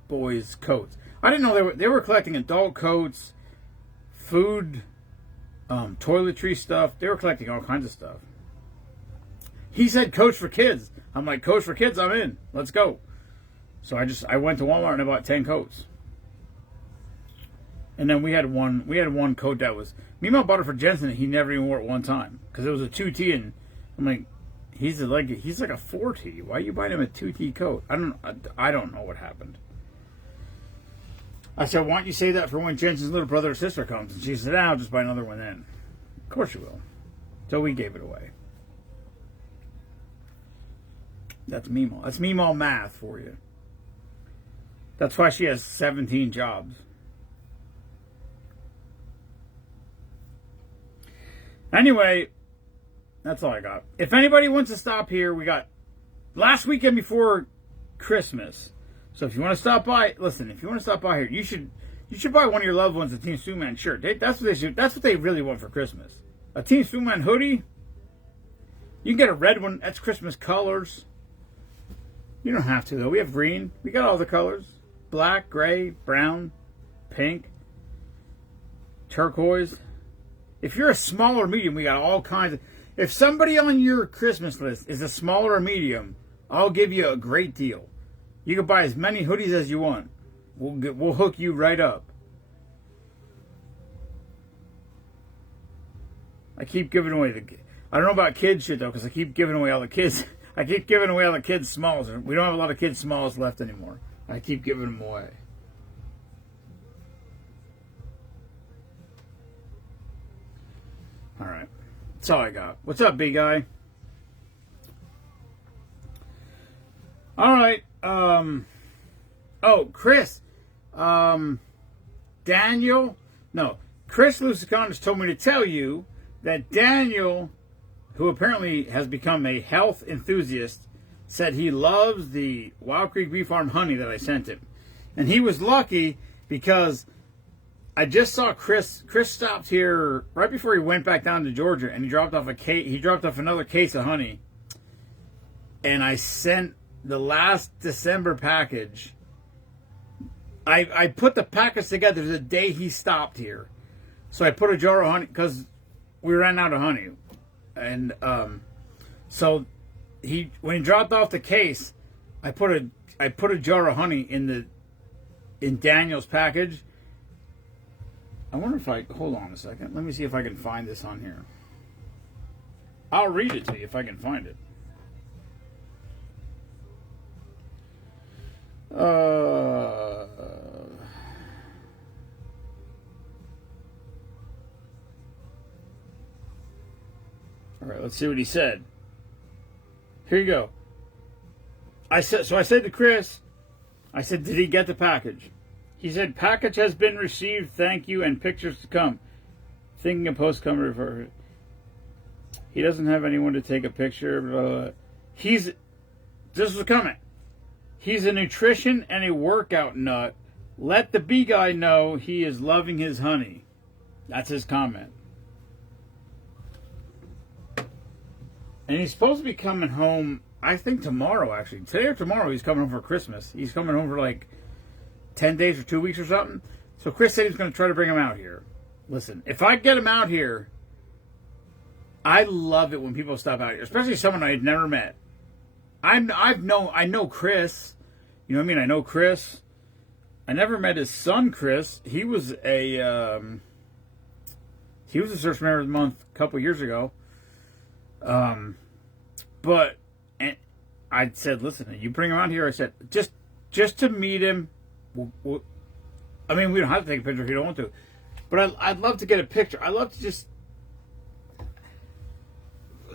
boys' coats. I didn't know they were collecting adult coats, food, toiletry stuff. They were collecting all kinds of stuff. He said coats for kids. I'm like, coats for kids, I'm in. Let's go. So I went to Walmart and I bought 10 coats. And then we had one coat that was, me and my bought it for Jensen, and he never even wore it one time. Because it was a 2T, and I'm like, he's like a 4T. Why are you buying him a 2T coat? I don't know what happened. I said, why don't you say that for when Jensen's little brother or sister comes? And she said, I'll just buy another one then. Of course you will. So we gave it away. That's Meemaw. That's Meemaw math for you. That's why she has 17 jobs. Anyway, that's all I got. If anybody wants to stop here, we got last weekend before Christmas. So if you want to stop by, listen, if you want to stop by here, you should buy one of your loved ones a Team Spoonman shirt. That's what they should. That's what they really want for Christmas. A Team Spoonman hoodie. You can get a red one. That's Christmas colors. You don't have to, though. We have green. We got all the colors. Black, gray, brown, pink, turquoise. If you're a small or medium, we got all kinds of... If somebody on your Christmas list is a small or medium, I'll give you a great deal. You can buy as many hoodies as you want. We'll hook you right up. I keep giving away I don't know about kids shit, though, because I keep giving away all the kids... I keep giving away all the kids' smalls. We don't have a lot of kids' smalls left anymore. I keep giving them away. All right. That's all I got. What's up, big guy? Chris Lucicanis told me to tell you that Daniel, who apparently has become a health enthusiast, said he loves the Wild Creek Bee Farm honey that I sent him. And he was lucky because I just saw Chris. Chris stopped here right before he went back down to Georgia, and he dropped off another case of honey. And I sent the last December package. I put the package together the day he stopped here. So I put a jar of honey because we ran out of honey. And so when he dropped off the case, I put a jar of honey in Daniel's package. I wonder if hold on a second. Let me see if I can find this on here. I'll read it to you if I can find it. All right, let's see what he said. Here you go. I said to Chris, I said, did he get the package? He said, package has been received, thank you, and pictures to come. Thinking a post coming for. He doesn't have anyone to take a picture. Blah, blah, blah. This was a comment. He's a nutrition and a workout nut. Let the bee guy know he is loving his honey. That's his comment. And he's supposed to be coming home, I think tomorrow, actually. Today or tomorrow, he's coming home for Christmas. He's coming home for like 10 days or 2 weeks or something. So Chris said he was going to try to bring him out here. Listen, if I get him out here, I love it when people stop out here, especially someone I had never met. I know Chris. You know what I mean? I know Chris. I never met his son, Chris. He was a search member of the month a couple years ago. But and I said, listen, you bring him out here. I said, just to meet him. I mean, we don't have to take a picture if you don't want to, but I'd love to get a picture. I love to just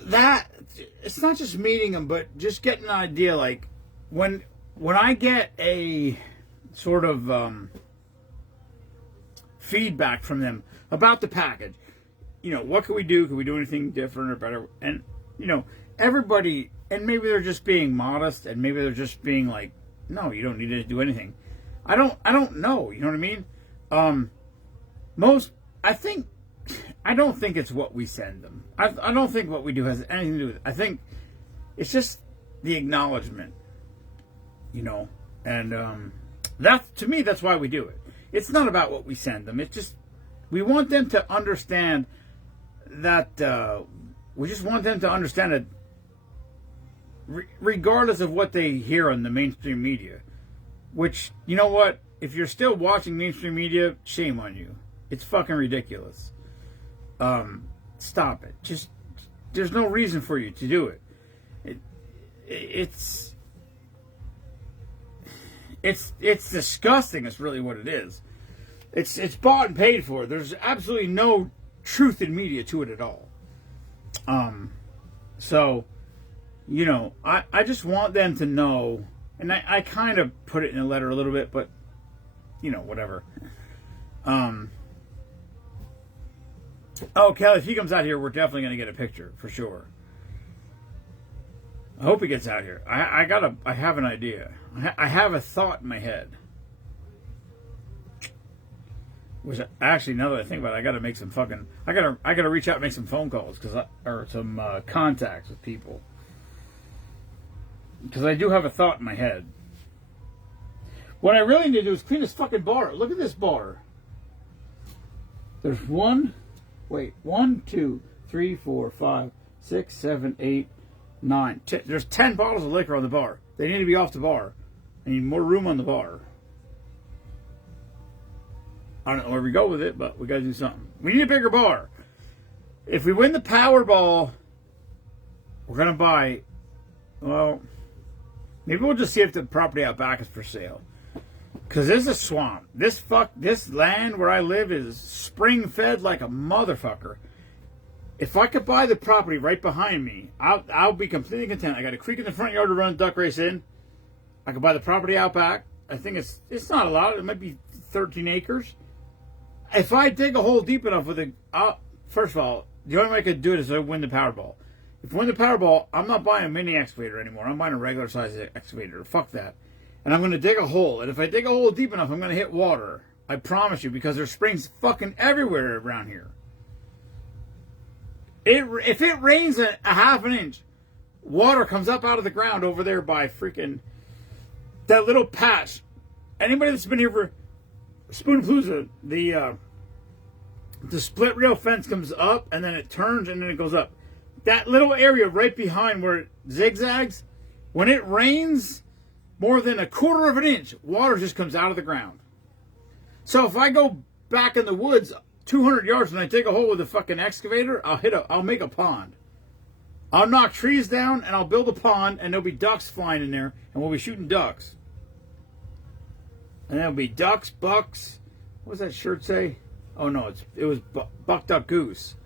that. It's not just meeting him, but just getting an idea. Like when I get a sort of feedback from them about the package, you know, what can we do? Can we do anything different or better? And you know, everybody, and maybe they're just being modest, and maybe they're just being like, no, you don't need to do anything. I don't know. You know what I mean? I don't think it's what we send them. I don't think what we do has anything to do with it. I think it's just the acknowledgement, you know, and to me, that's why we do it. It's not about what we send them. It's just, we want them to understand that, we just want them to understand that regardless of what they hear on the mainstream media, which, you know what, if you're still watching mainstream media, shame on you. It's fucking ridiculous. Stop it. Just, there's no reason for you to do it. It's disgusting. It's really what it is. It's bought and paid for. There's absolutely no truth in media to it at all. So, you know, I just want them to know, and I kind of put it in a letter a little bit, but, you know, whatever. Oh, Kelly, if he comes out here, we're definitely going to get a picture, for sure. I hope he gets out here. I have an idea. I have a thought in my head. Which, actually, now that I think about it, I got to make some fucking... I gotta reach out and make some phone calls, or some contacts with people. Because I do have a thought in my head. What I really need to do is clean this fucking bar. Look at this bar. There's 1, 2, 3, 4, 5, 6, 7, 8, 9, 10. There's 10 bottles of liquor on the bar. They need to be off the bar. I need more room on the bar. I don't know where we go with it, but we got to do something. We need a bigger bar. If we win the Powerball, we're going to buy, well, maybe we'll just see if the property out back is for sale. Because this is a swamp. This land where I live is spring-fed like a motherfucker. If I could buy the property right behind me, I'll be completely content. I got a creek in the front yard to run a duck race in. I could buy the property out back. I think it's not a lot. It might be 13 acres. If I dig a hole deep enough with first of all, the only way I could do it is to win the Powerball. If I win the Powerball, I'm not buying a mini excavator anymore. I'm buying a regular size excavator. Fuck that. And I'm going to dig a hole. And if I dig a hole deep enough, I'm going to hit water. I promise you, because there's springs fucking everywhere around here. If it rains a half an inch, water comes up out of the ground over there by freaking that little patch. Anybody that's been here for Spoonapalooza, the split rail fence comes up and then it turns and then it goes up. That little area right behind where it zigzags, when it rains more than a quarter of an inch, water just comes out of the ground. So if I go back in the woods 200 yards and I dig a hole with a fucking excavator, I'll make a pond. I'll knock trees down and I'll build a pond and there'll be ducks flying in there and we'll be shooting ducks. And there'll be ducks, bucks. What does that shirt say? Oh no, it was Buck, Duck, Goose.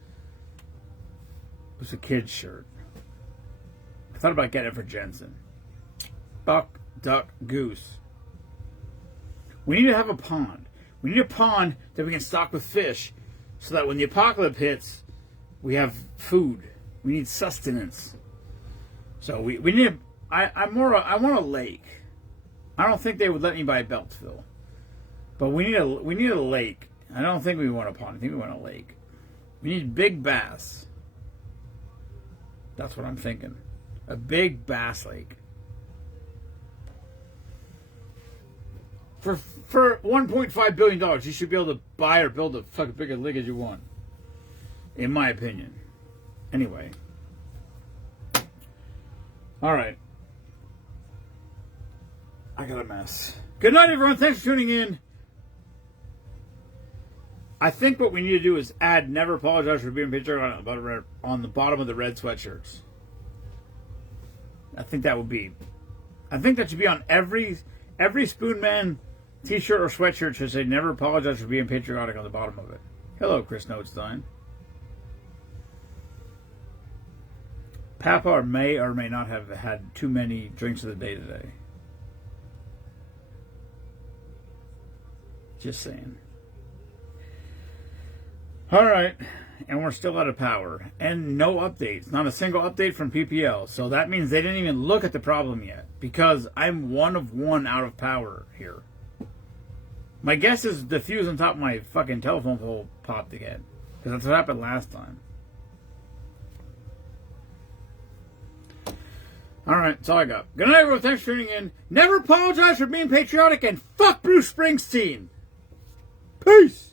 It was a kid's shirt. I thought about getting it for Jensen. Buck, Duck, Goose. We need to have a pond. We need a pond that we can stock with fish so that when the apocalypse hits, we have food. We need sustenance. So we need I want a lake. I don't think they would let me buy Beltsville. But we need a lake. I don't think we want a pond. I think we want a lake. We need big bass. That's what I'm thinking. A big bass lake. For $1.5 billion, you should be able to buy or build a fucking big lake as you want. In my opinion. Anyway. Alright. I got a mess. Good night, everyone. Thanks for tuning in. I think what we need to do is add "Never Apologize for Being Patriotic" on the bottom of the red sweatshirts. I think that should be on every Spoonman t-shirt or sweatshirt should say "Never Apologize for Being Patriotic" on the bottom of it. Hello, Chris Notestein. Papa may or may not have had too many drinks of the day today. Just saying. All right, and we're still out of power, and no updates, not a single update from PPL. So that means they didn't even look at the problem yet, because I'm one of one out of power here. My guess is the fuse on top of my fucking telephone pole popped again, because that's what happened last time. All right, that's all I got. Good night, everyone. Thanks for tuning in. Never apologize for being patriotic, and fuck Bruce Springsteen. Peace.